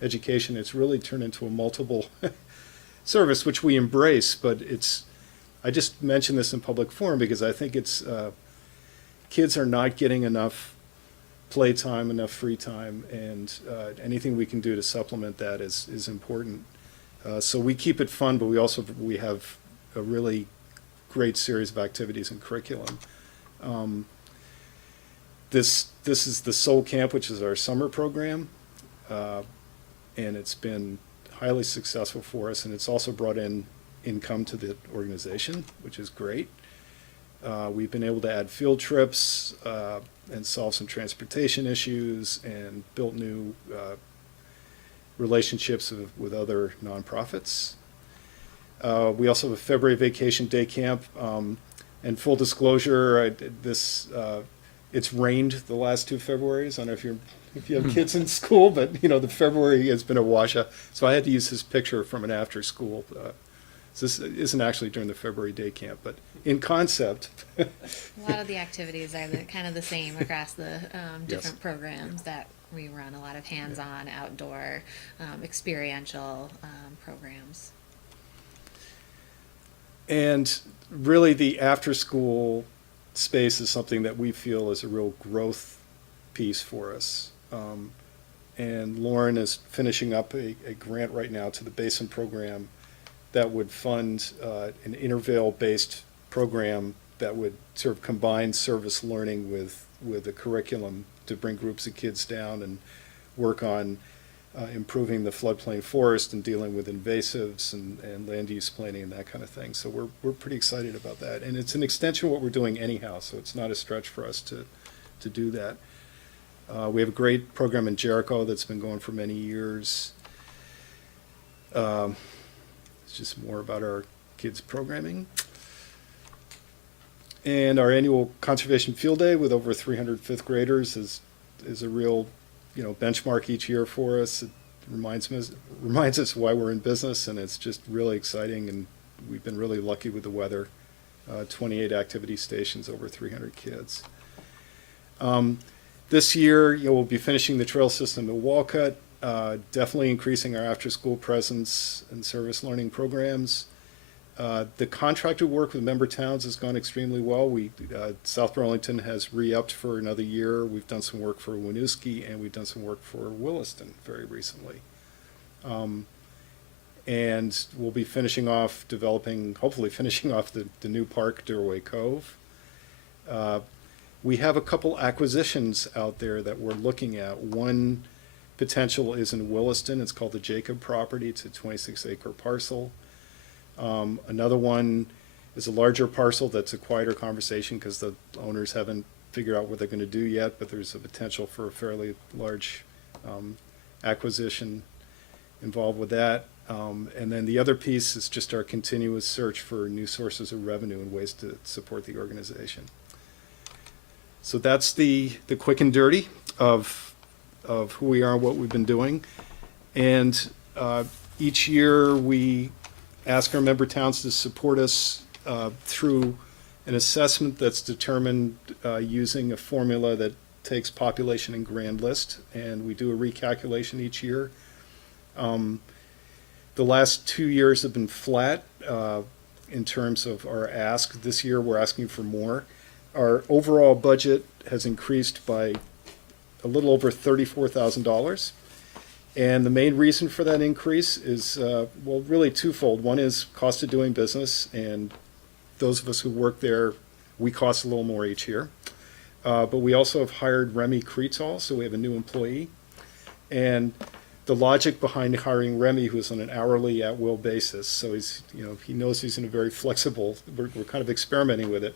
education, it's really turned into a multiple service, which we embrace, but I just mentioned this in public forum because I think kids are not getting enough playtime, enough free time, and anything we can do to supplement that is important. So we keep it fun, but we have a really great series of activities and curriculum. This is the Soul Camp, which is our summer program, and it's been highly successful for us, and it's also brought in income to the organization, which is great. We've been able to add field trips and solve some transportation issues and built new relationships with other nonprofits. We also have a February vacation day camp. And full disclosure, it's rained the last 2 Februarys. I don't know if you have kids in school, but the February has been a washout. So I had to use this picture from an after school. So this isn't actually during the February day camp, but in concept. A lot of the activities are kind of the same across the different programs that we run. A lot of hands-on, outdoor, experiential programs. And really the after-school space is something that we feel is a real growth piece for us. And Lauren is finishing up a grant right now to the Basin program that would fund an Intervale-based program that would sort of combine service learning with a curriculum to bring groups of kids down and work on improving the floodplain forest and dealing with invasives and land use planning and that kind of thing. So we're pretty excited about that. And it's an extension of what we're doing anyhow, so it's not a stretch for us to do that. We have a great program in Jericho that's been going for many years. It's just more about our kids' programming. And our annual conservation field day with over 300 fifth graders is a real, benchmark each year for us. It reminds us why we're in business, and it's just really exciting. And we've been really lucky with the weather. 28 activity stations, over 300 kids. This year, we'll be finishing the trail system at Walcott, definitely increasing our after-school presence and service learning programs. The contracted work with member towns has gone extremely well. South Burlington has re-upped for another year. We've done some work for Winooski, and we've done some work for Williston very recently. And we'll be hopefully finishing off the new park, Durway Cove. We have a couple acquisitions out there that we're looking at. One potential is in Williston. It's called the Jacob property. It's a 26-acre parcel. Another one is a larger parcel that's a quieter conversation because the owners haven't figured out what they're going to do yet, but there's a potential for a fairly large acquisition involved with that. And then the other piece is just our continuous search for new sources of revenue and ways to support the organization. So that's the quick and dirty of who we are and what we've been doing. And each year we ask our member towns to support us through an assessment that's determined using a formula that takes population and grand list, and we do a recalculation each year. The last 2 years have been flat in terms of our ask. This year we're asking for more. Our overall budget has increased by a little over $34,000. And the main reason for that increase is, really twofold. One is cost of doing business, and those of us who work there, we cost a little more each year. But we also have hired Remy Kreetzall, so we have a new employee. And the logic behind hiring Remy, who's on an hourly at-will basis, so he knows he's in a very flexible, we're kind of experimenting with it,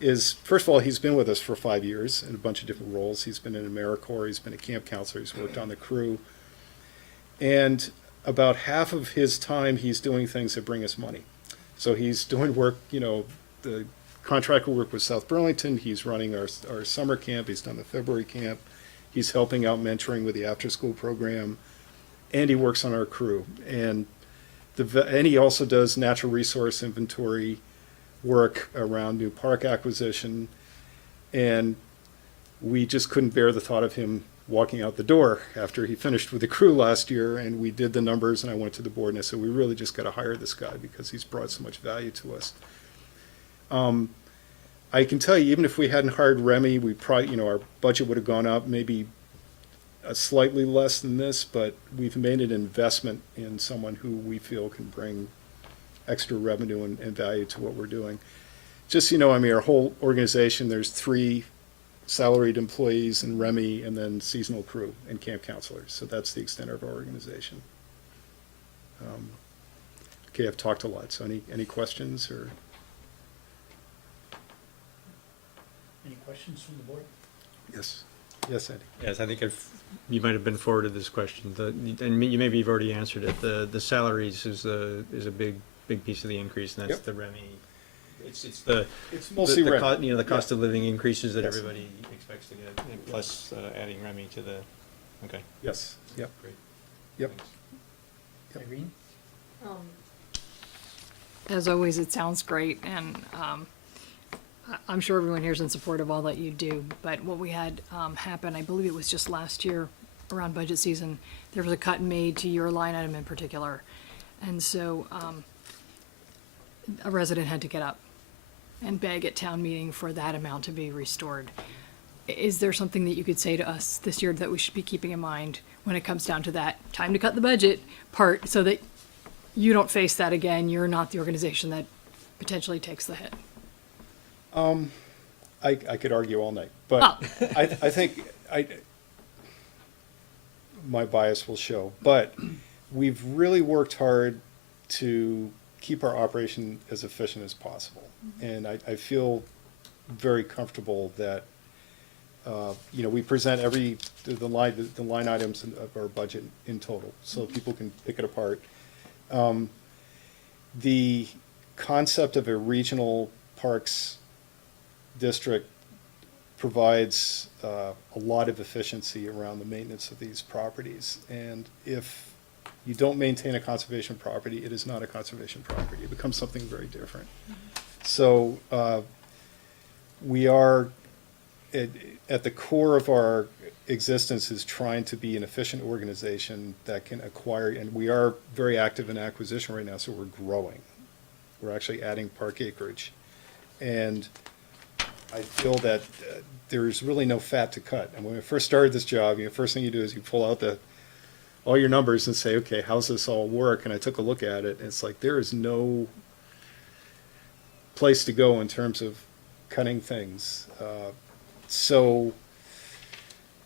is, first of all, he's been with us for 5 years in a bunch of different roles. He's been in AmeriCorps, he's been a camp counselor, he's worked on the crew. And about half of his time, he's doing things that bring us money. So he's doing work, the contractor work with South Burlington, he's running our summer camp, he's done the February camp, he's helping out mentoring with the after-school program, and he works on our crew. And he also does natural resource inventory work around new park acquisition, and we just couldn't bear the thought of him walking out the door after he finished with the crew last year, and we did the numbers, and I went to the board and I said, we really just got to hire this guy because he's brought so much value to us. I can tell you, even if we hadn't hired Remy, we probably, our budget would have gone up maybe slightly less than this, but we've made an investment in someone who we feel can bring extra revenue and value to what we're doing. Just, our whole organization, there's 3 salaried employees and Remy, and then seasonal crew and camp counselors. So that's the extent of our organization. Okay, I've talked a lot, so any questions or? Any questions from the board? Yes. Yes, Andy. Yes, I think you might have been forwarded this question, and maybe you've already answered it. The salaries is a big piece of the increase, and that's Yep. the Remy. It's mostly the Remy. the cost of living increases that Yes. everybody expects to get, and plus adding Remy to the. Okay. Yes. Yep. Great. Yep. Thanks. Irene? As always, it sounds great, and I'm sure everyone here is in support of all that you do, but what we had happen, I believe it was just last year around budget season, there was a cut made to your line item in particular. And so a resident had to get up and beg at town meeting for that amount to be restored. Is there something that you could say to us this year that we should be keeping in mind when it comes down to that time to cut the budget part, so that you don't face that again? You're not the organization that potentially takes the hit. I could argue all night, but Oh. I think my bias will show. But we've really worked hard to keep our operation as efficient as possible. And I feel very comfortable that, you know, we present the line items of our budget in total, so people can pick it apart. The concept of a regional parks district provides a lot of efficiency around the maintenance of these properties. And if you don't maintain a conservation property, it is not a conservation property. It becomes something very different. So we are, at the core of our existence is trying to be an efficient organization that can acquire, and we are very active in acquisition right now, so we're growing. We're actually adding park acreage. And I feel that there's really no fat to cut. And when I first started this job, you know, first thing you do is you pull out all your numbers and say, okay, how's this all work? And I took a look at it, and it's like there is no place to go in terms of cutting things.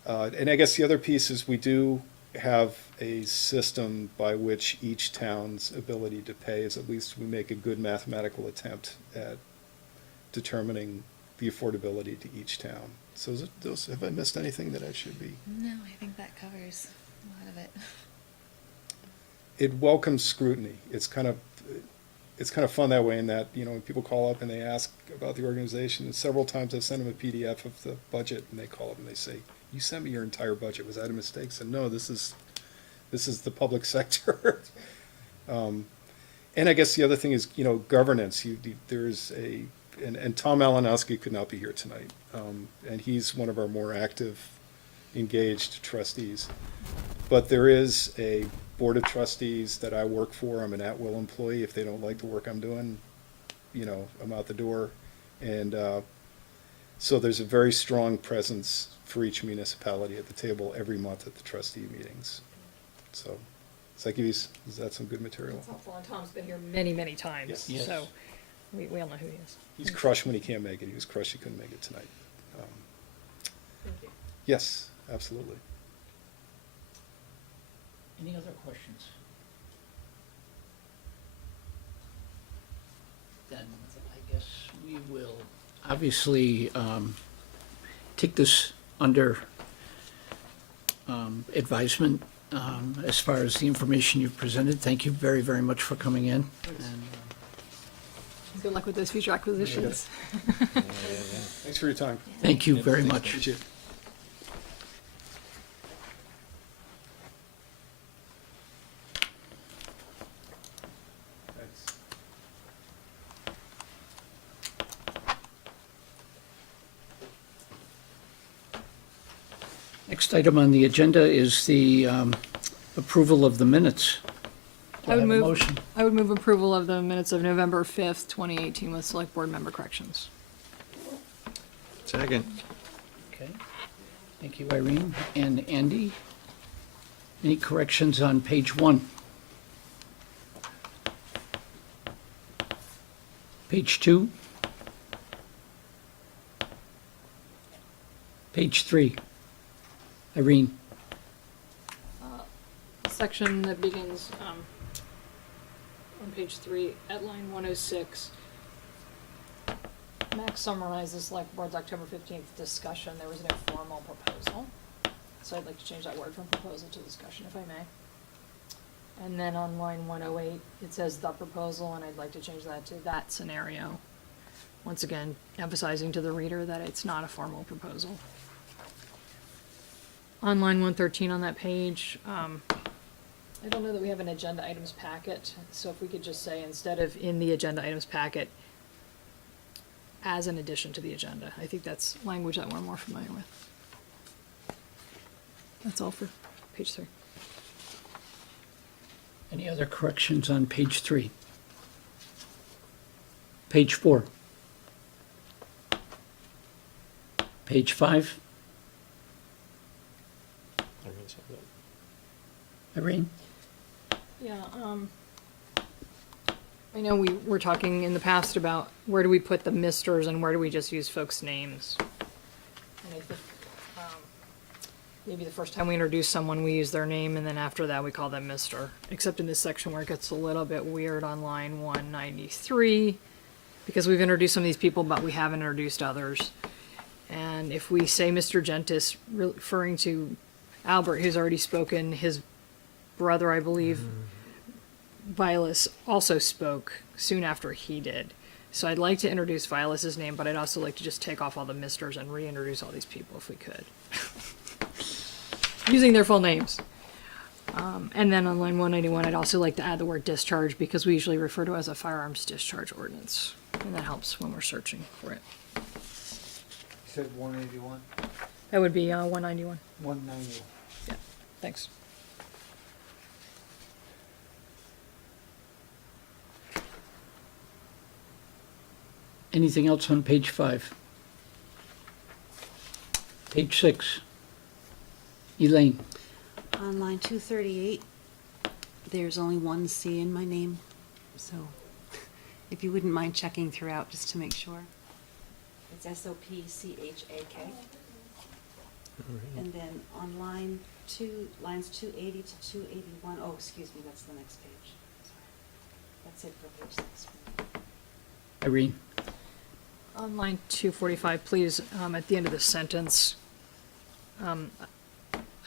And I guess the other piece is we do have a system by which each town's ability to pay is, at least we make a good mathematical attempt at determining the affordability to each town. So have I missed anything that I should be? No, I think that covers a lot of it. It welcomes scrutiny. It's kind of fun that way, in that, you know, when people call up and they ask about the organization, and several times I've sent them a PDF of the budget, and they call up and they say, you sent me your entire budget, was that a mistake? So no, this is the public sector. And I guess the other thing is, you know, governance. There's and Tom Malinowski could not be here tonight. And he's one of our more active, engaged trustees. But there is a board of trustees that I work for. I'm an at-will employee. If they don't like the work I'm doing, you know, I'm out the door. And so there's a very strong presence for each municipality at the table every month at the trustee meetings. So, does that some good material? That's helpful, and Tom's been here many, many times, Yes. Yes. so we all know who he is. He's crushed when he can't make it. He was crushed he couldn't make it tonight. Thank you. Yes, absolutely. Any other questions? Then I guess we will obviously take this under advisement as far as the information you've presented. Thank you very, very much for coming in. And, Good luck with those future acquisitions. Thanks for your time. thank you very much. Appreciate it. Thanks. Next item on the agenda is the approval of the minutes. Do I would have a move- motion? I would move approval of the minutes of November 5th, 2018 with select board member corrections. Second. Okay. Thank you, Irene. And Andy? Any corrections on page 1? Page 2? Page 3? Irene? Section that begins on page 3 at line 106. Max summarizes select board's October 15th discussion. There was no formal proposal. So I'd like to change that word from proposal to discussion, if I may. And then on line 108, it says the proposal, and I'd like to change that to that scenario. Once again, emphasizing to the reader that it's not a formal proposal. On line 113 on that page, I don't know that we have an agenda items packet, so if we could just say, instead of in the agenda items packet, as an addition to the agenda. I think that's language that we're more familiar with. That's all for page 3. Any other corrections on page 3? Page 4? Page 5? Irene? Yeah, I know we were talking in the past about where do we put the misters and where do we just use folks' names. And I think, maybe the first time we introduce someone, we use their name, and then after that, we call them Mr. Except in this section where it gets a little bit weird on line 193, because we've introduced some of these people, but we haven't introduced others. And if we say Mr. Gentis, referring to Albert, who's already spoken, his brother, I believe, Vilas, also spoke soon after he did. So I'd like to introduce Vilas's name, but I'd also like to just take off all the misters and reintroduce all these people if we could. Using their full names. And then on line 191, I'd also like to add the word discharge, because we usually refer to it as a firearms discharge ordinance. And that helps when we're searching for it. Said 181, That would be 191. 190. Yeah, thanks. Anything else on page 5? Page 6. Elaine, On line 238, there's only one C in my name, so if you wouldn't mind checking throughout just to make sure. It's Sopchak. And then on line 2, lines 280 to 281, oh, excuse me, that's the next page. Sorry. That's it for page 6. Irene, On line 245, please, at the end of the sentence,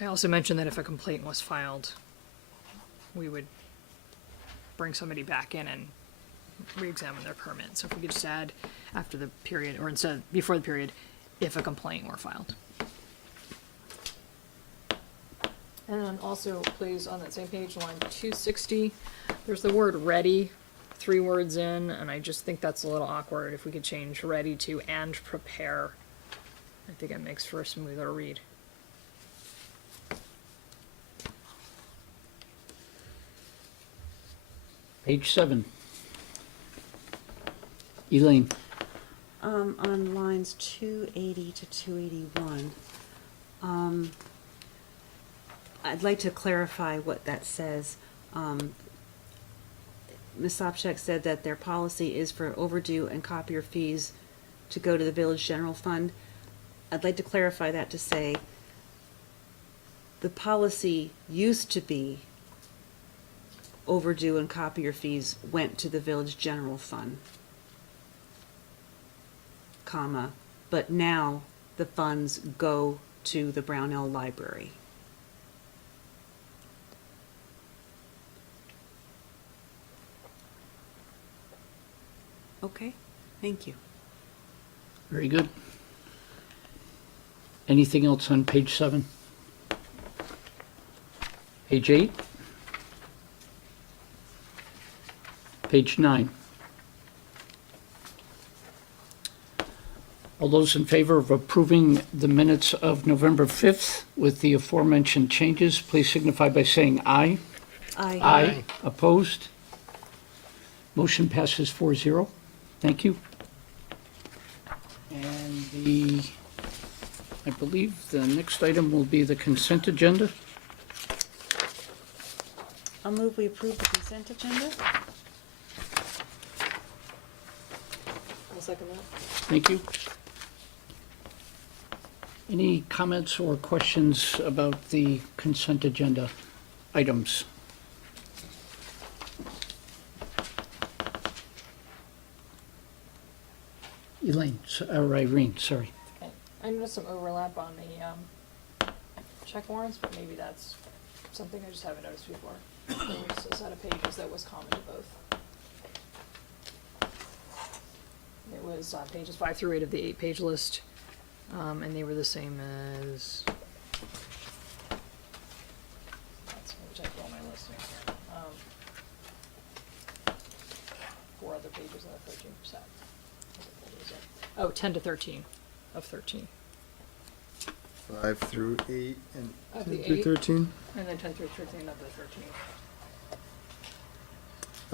I also mentioned that if a complaint was filed, we would bring somebody back in and re-examine their permit. So if we could just add after the period, or instead, before the period, if a complaint were filed. And then also, please, on that same page, line 260, there's the word ready, 3 words in, and I just think that's a little awkward. If we could change ready to and prepare, I think it makes for a smoother read. page 7. Elaine, On lines 280 to 281, I'd like to clarify what that says. Ms. Sopchak said that their policy is for overdue and copier fees to go to the village general fund. I'd like to clarify that to say the policy used to be overdue and copier fees went to the village general fund, comma, but now the funds go to the Brownell Library. Okay, thank you. very good. Anything else on page 7? Page 8? Page 9? All those in favor of approving the minutes of November 5th with the aforementioned changes, please signify by saying aye. Aye. Opposed? Motion passes 4-0. Thank you. And I believe the next item will be the consent agenda. I'll move we approve the consent agenda. I'll second that. Thank you. Any comments or questions about the consent agenda items? Elaine, or Irene, sorry. Okay. I noticed some overlap on the check warrants, but maybe that's something I just haven't noticed before. There was a set of pages that was common to both. It was pages 5 through 8 of the 8-page list, and they were the same as. Let's check all my list here. 4 other pages in the 13 set. Oh, 10 to 13 of 13. 5 through 8 and Of 10 the through 8. 13. And then 10 through 13 of the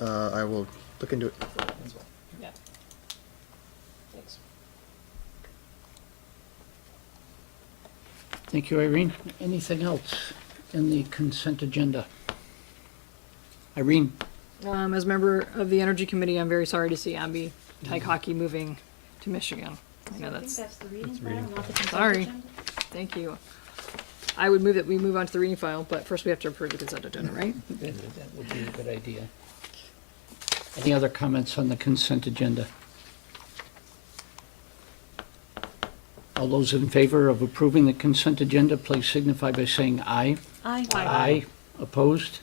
13. I will look into it. As well. Yeah. Thanks. Thank you, Irene. Anything else in the consent agenda? Irene? As a member of the Energy Committee, I'm very sorry to see Abby Taikaki moving to Michigan. I know I think that's, that's the reading That's file, reading not the consent Sorry. agenda? thank you. I would move that we move on to the reading file, but first we have to approve the consent agenda, right? That would be a good idea. Any other comments on the consent agenda? All those in favor of approving the consent agenda, please signify by saying aye. Aye. Aye. Opposed?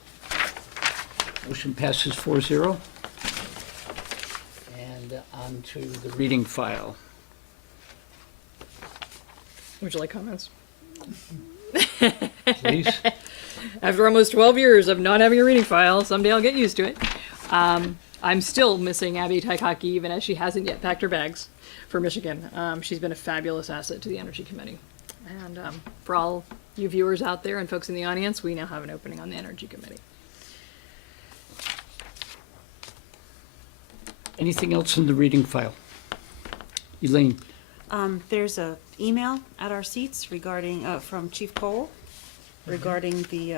Motion passes 4-0. And on to the reading file. Would you like comments? Please? After almost 12 years of not having a reading file, someday I'll get used to it. I'm still missing Abby Taikaki, even as she hasn't yet packed her bags for Michigan. She's been a fabulous asset to the Energy Committee. And for all you viewers out there and folks in the audience, we now have an opening on the Energy Committee. Anything else in the reading file? Elaine? There's a email at our seats regarding, from Chief Cole regarding the,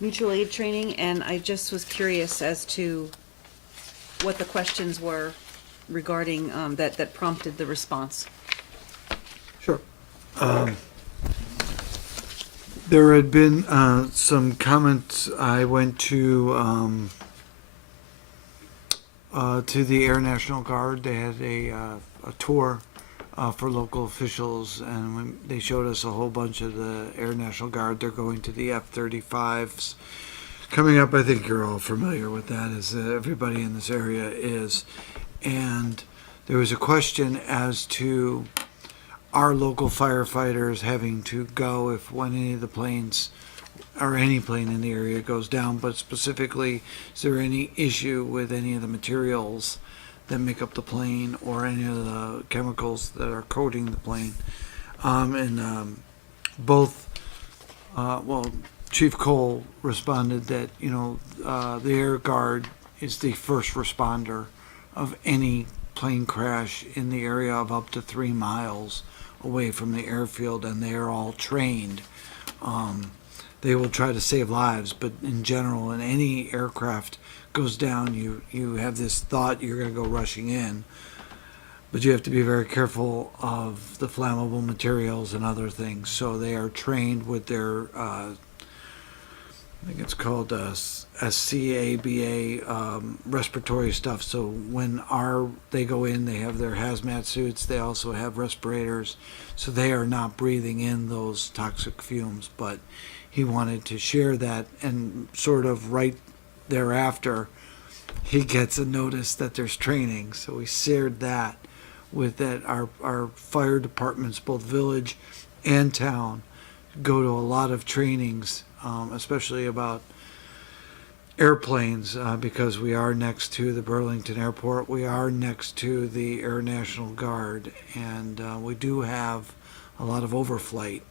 mutual aid training, and I just was curious as to what the questions were regarding, that prompted the response. Sure. There had been some comments. I went to the Air National Guard. They had a tour for local officials, and when they showed us a whole bunch of the Air National Guard. They're going to the F-35s coming up. I think you're all familiar with that, as everybody in this area is. And there was a question as to our local firefighters having to go if when any of the planes or any plane in the area goes down, but specifically, is there any issue with any of the materials that make up the plane or any of the chemicals that are coating the plane? Chief Cole responded that, the Air Guard is the first responder of any plane crash in the area of up to 3 miles away from the airfield, and they are all trained. They will try to save lives, but in general, when any aircraft goes down, you have this thought you're going to go rushing in, but you have to be very careful of the flammable materials and other things. So they are trained with their, I think it's called SCABA respiratory stuff. So when they go in, they have their hazmat suits. They also have respirators, so they are not breathing in those toxic fumes. But he wanted to share that, and sort of right thereafter, he gets a notice that there's training. So we shared that with that. Our fire departments, both village and town, go to a lot of trainings, especially about airplanes, because we are next to the Burlington Airport. We are next to the Air National Guard, and we do have a lot of overflight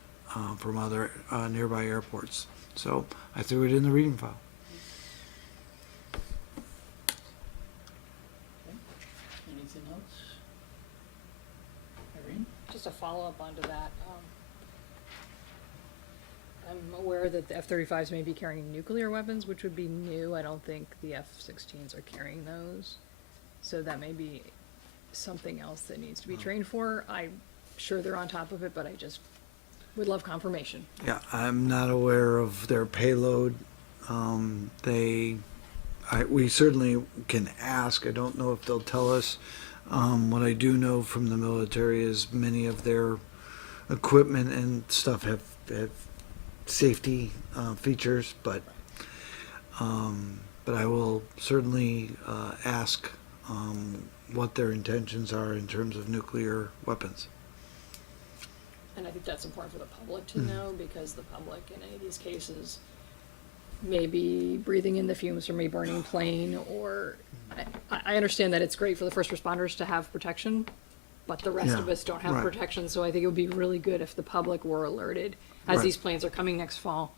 from other nearby airports. So I threw it in the reading file. Anything else? Irene? Just a follow-up onto that. I'm aware that the F-35s may be carrying nuclear weapons, which would be new. I don't think the F-16s are carrying those. So that may be something else that needs to be trained for. I'm sure they're on top of it, but I just would love confirmation. Yeah, I'm not aware of their payload. We certainly can ask. I don't know if they'll tell us. What I do know from the military is many of their equipment and stuff have safety features, but I will certainly ask what their intentions are in terms of nuclear weapons. And I think that's important for the public to know, because the public in any of these cases may be breathing in the fumes from a burning plane, or I understand that it's great for the first responders to have protection, but the rest Yeah, of us don't have right. protection. So I think it would be really good if the public were alerted as Right. these planes are coming next fall.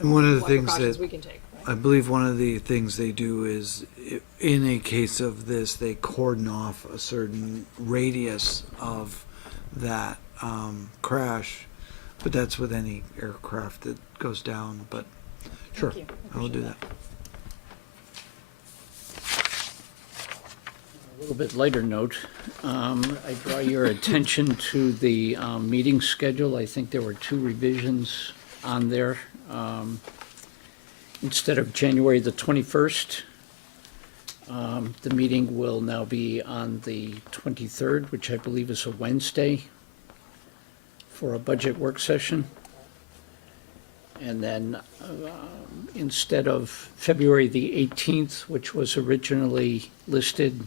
And one of the What things precautions that we can take. I believe one of the things they do is, in a case of this, they cordon off a certain radius of that crash, but that's with any aircraft that goes down. But sure, you. I will do that. All A little bit lighter note, I draw your attention to the meeting schedule. I think there were 2 revisions on there. Instead of January the 21st, the meeting will now be on the 23rd, which I believe is a Wednesday, for a budget work session. And then instead of February the 18th, which was originally listed,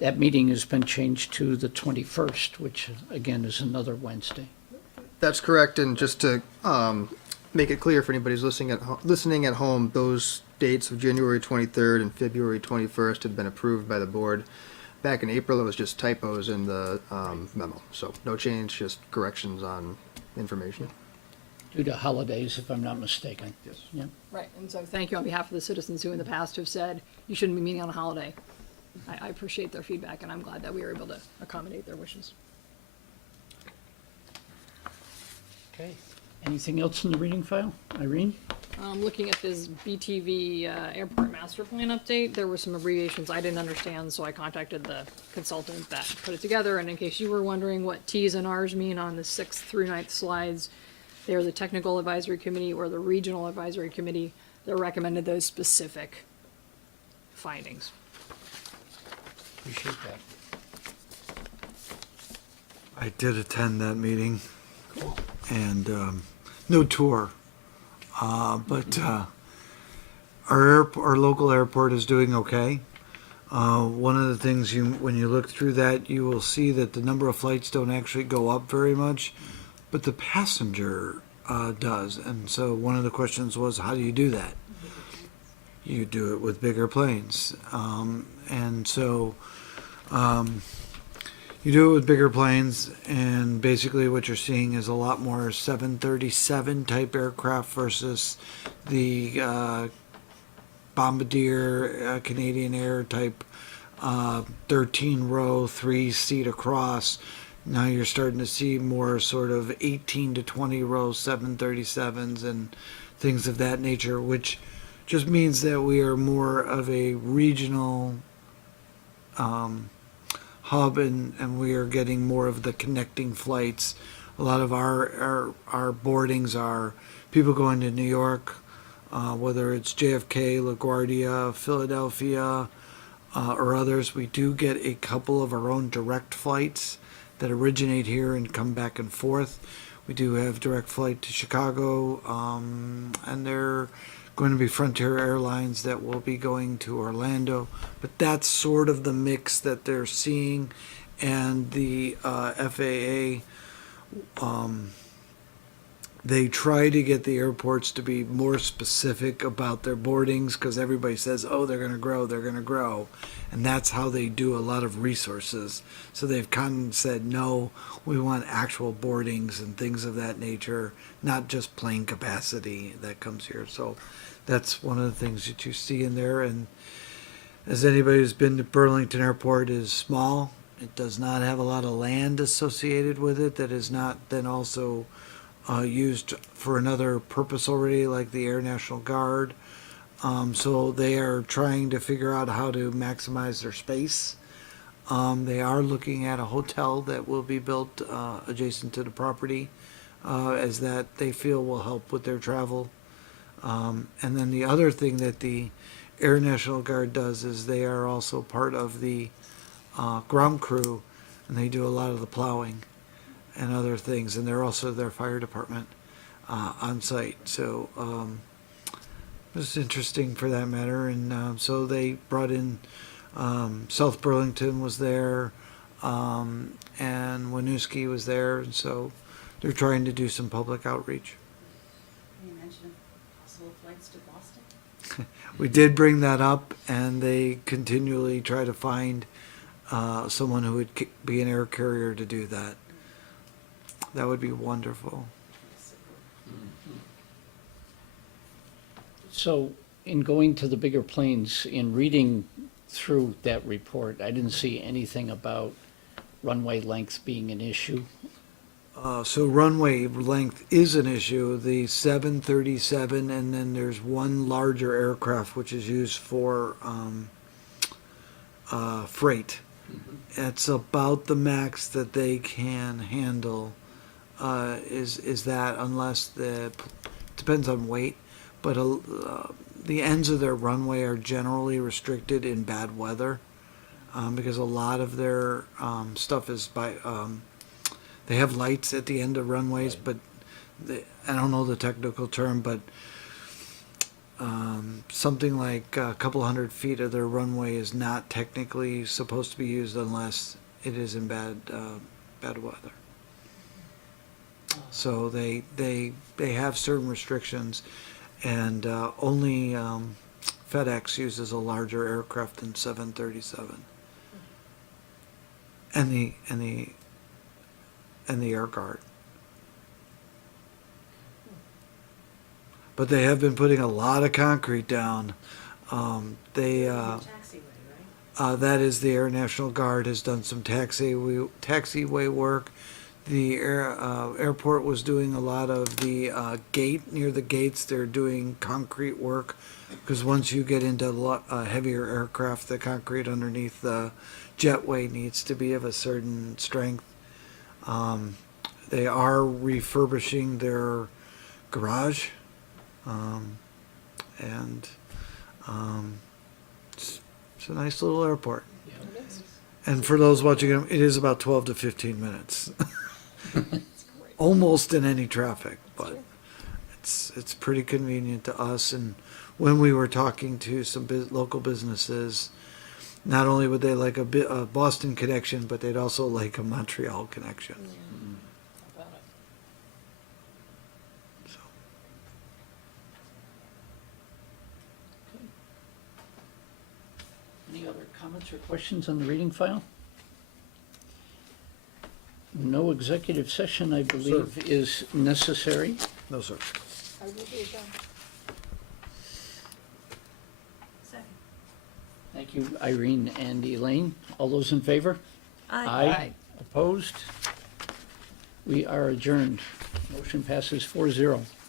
that meeting has been changed to the 21st, which again is another Wednesday. That's correct, and just to make it clear for anybody who's listening at home, those dates of January 23rd and February 21st have been approved by the board. Back in April, it was just typos in the memo, so no change, just corrections on information. Due to holidays, if I'm not mistaken. Yes. Yeah. Right, and so thank you on behalf of the citizens who in the past have said, you shouldn't be meeting on a holiday. I appreciate their feedback, and I'm glad that we were able to accommodate their wishes. Okay. Anything else in the reading file? Irene? Looking at this BTV airport master plan update, there were some abbreviations I didn't understand, so I contacted the consultant that put it together. And in case you were wondering what T's and R's mean on the 6th through 9th slides, they're the technical advisory committee or the regional advisory committee that recommended those specific findings. Appreciate that. I did attend that meeting. And no tour, but our local airport is doing okay. One of the things when you look through that, you will see that the number of flights don't actually go up very much, but the passenger does. And so one of the questions was, how do you do that? You do it with bigger planes, and so. You do it with bigger planes, and basically what you're seeing is a lot more 737 type aircraft versus the Bombardier Canadian Air type 13-row, 3-seat across. Now you're starting to see more sort of 18 to 20 row 737s and things of that nature, which just means that we are more of a regional hub, and we are getting more of the connecting flights. A lot of our boardings are people going to New York, whether it's JFK, LaGuardia, Philadelphia, or others. We do get a couple of our own direct flights that originate here and come back and forth. We do have direct flight to Chicago, and they're going to be Frontier Airlines that will be going to Orlando, but that's sort of the mix that they're seeing. And the FAA, they try to get the airports to be more specific about their boardings, because everybody says, oh, they're going to grow, and that's how they do a lot of resources. So they've kind of said, no, we want actual boardings and things of that nature, not just plane capacity that comes here. So that's one of the things that you see in there. And as anybody who's been to Burlington Airport, is small. It does not have a lot of land associated with it that is not then also used for another purpose already, like the Air National Guard. So they are trying to figure out how to maximize their space. They are looking at a hotel that will be built adjacent to the property, as that they feel will help with their travel. And then the other thing that the Air National Guard does is they are also part of the ground crew, and they do a lot of the plowing and other things, and they're also their fire department on site. So it was interesting for that matter. And so they brought in South Burlington was there, and Winooski was there, and so they're trying to do some public outreach. You mentioned possible flights to Boston? We did bring that up, and they continually try to find someone who would be an air carrier to do that. That would be wonderful. So in going to the bigger planes, in reading through that report, I didn't see anything about runway length being an issue. So runway length is an issue. The 737, and then there's one larger aircraft which is used for freight, it's about the max that they can handle. Is that unless depends on weight, but the ends of their runway are generally restricted in bad weather, because a lot of their stuff is by they have lights at the end of runways, but I don't know the technical term, but something like a couple 100 feet of their runway is not technically supposed to be used unless it is in bad weather. So they have certain restrictions, and only FedEx uses a larger aircraft than 737, and the Air Guard. But they have been putting a lot of concrete down. That is the Air National Guard has done some taxiway work. The airport was doing a lot of the gate near the gates. They're doing concrete work because once you get into heavier aircraft, the concrete underneath the jetway needs to be of a certain strength. They are refurbishing their garage. It's a nice little airport. And for those watching, it is about 12 to 15 minutes. Almost in any traffic, but it's pretty convenient to us. And when we were talking to some local businesses, not only would they like a Boston connection, but they'd also like a Montreal connection. So. Any other comments or questions on the reading file? No executive session, I believe, is necessary. No, sir. Thank you, Irene and Elaine. All those in favor? Aye. Opposed? We are adjourned. Motion passes 4-0.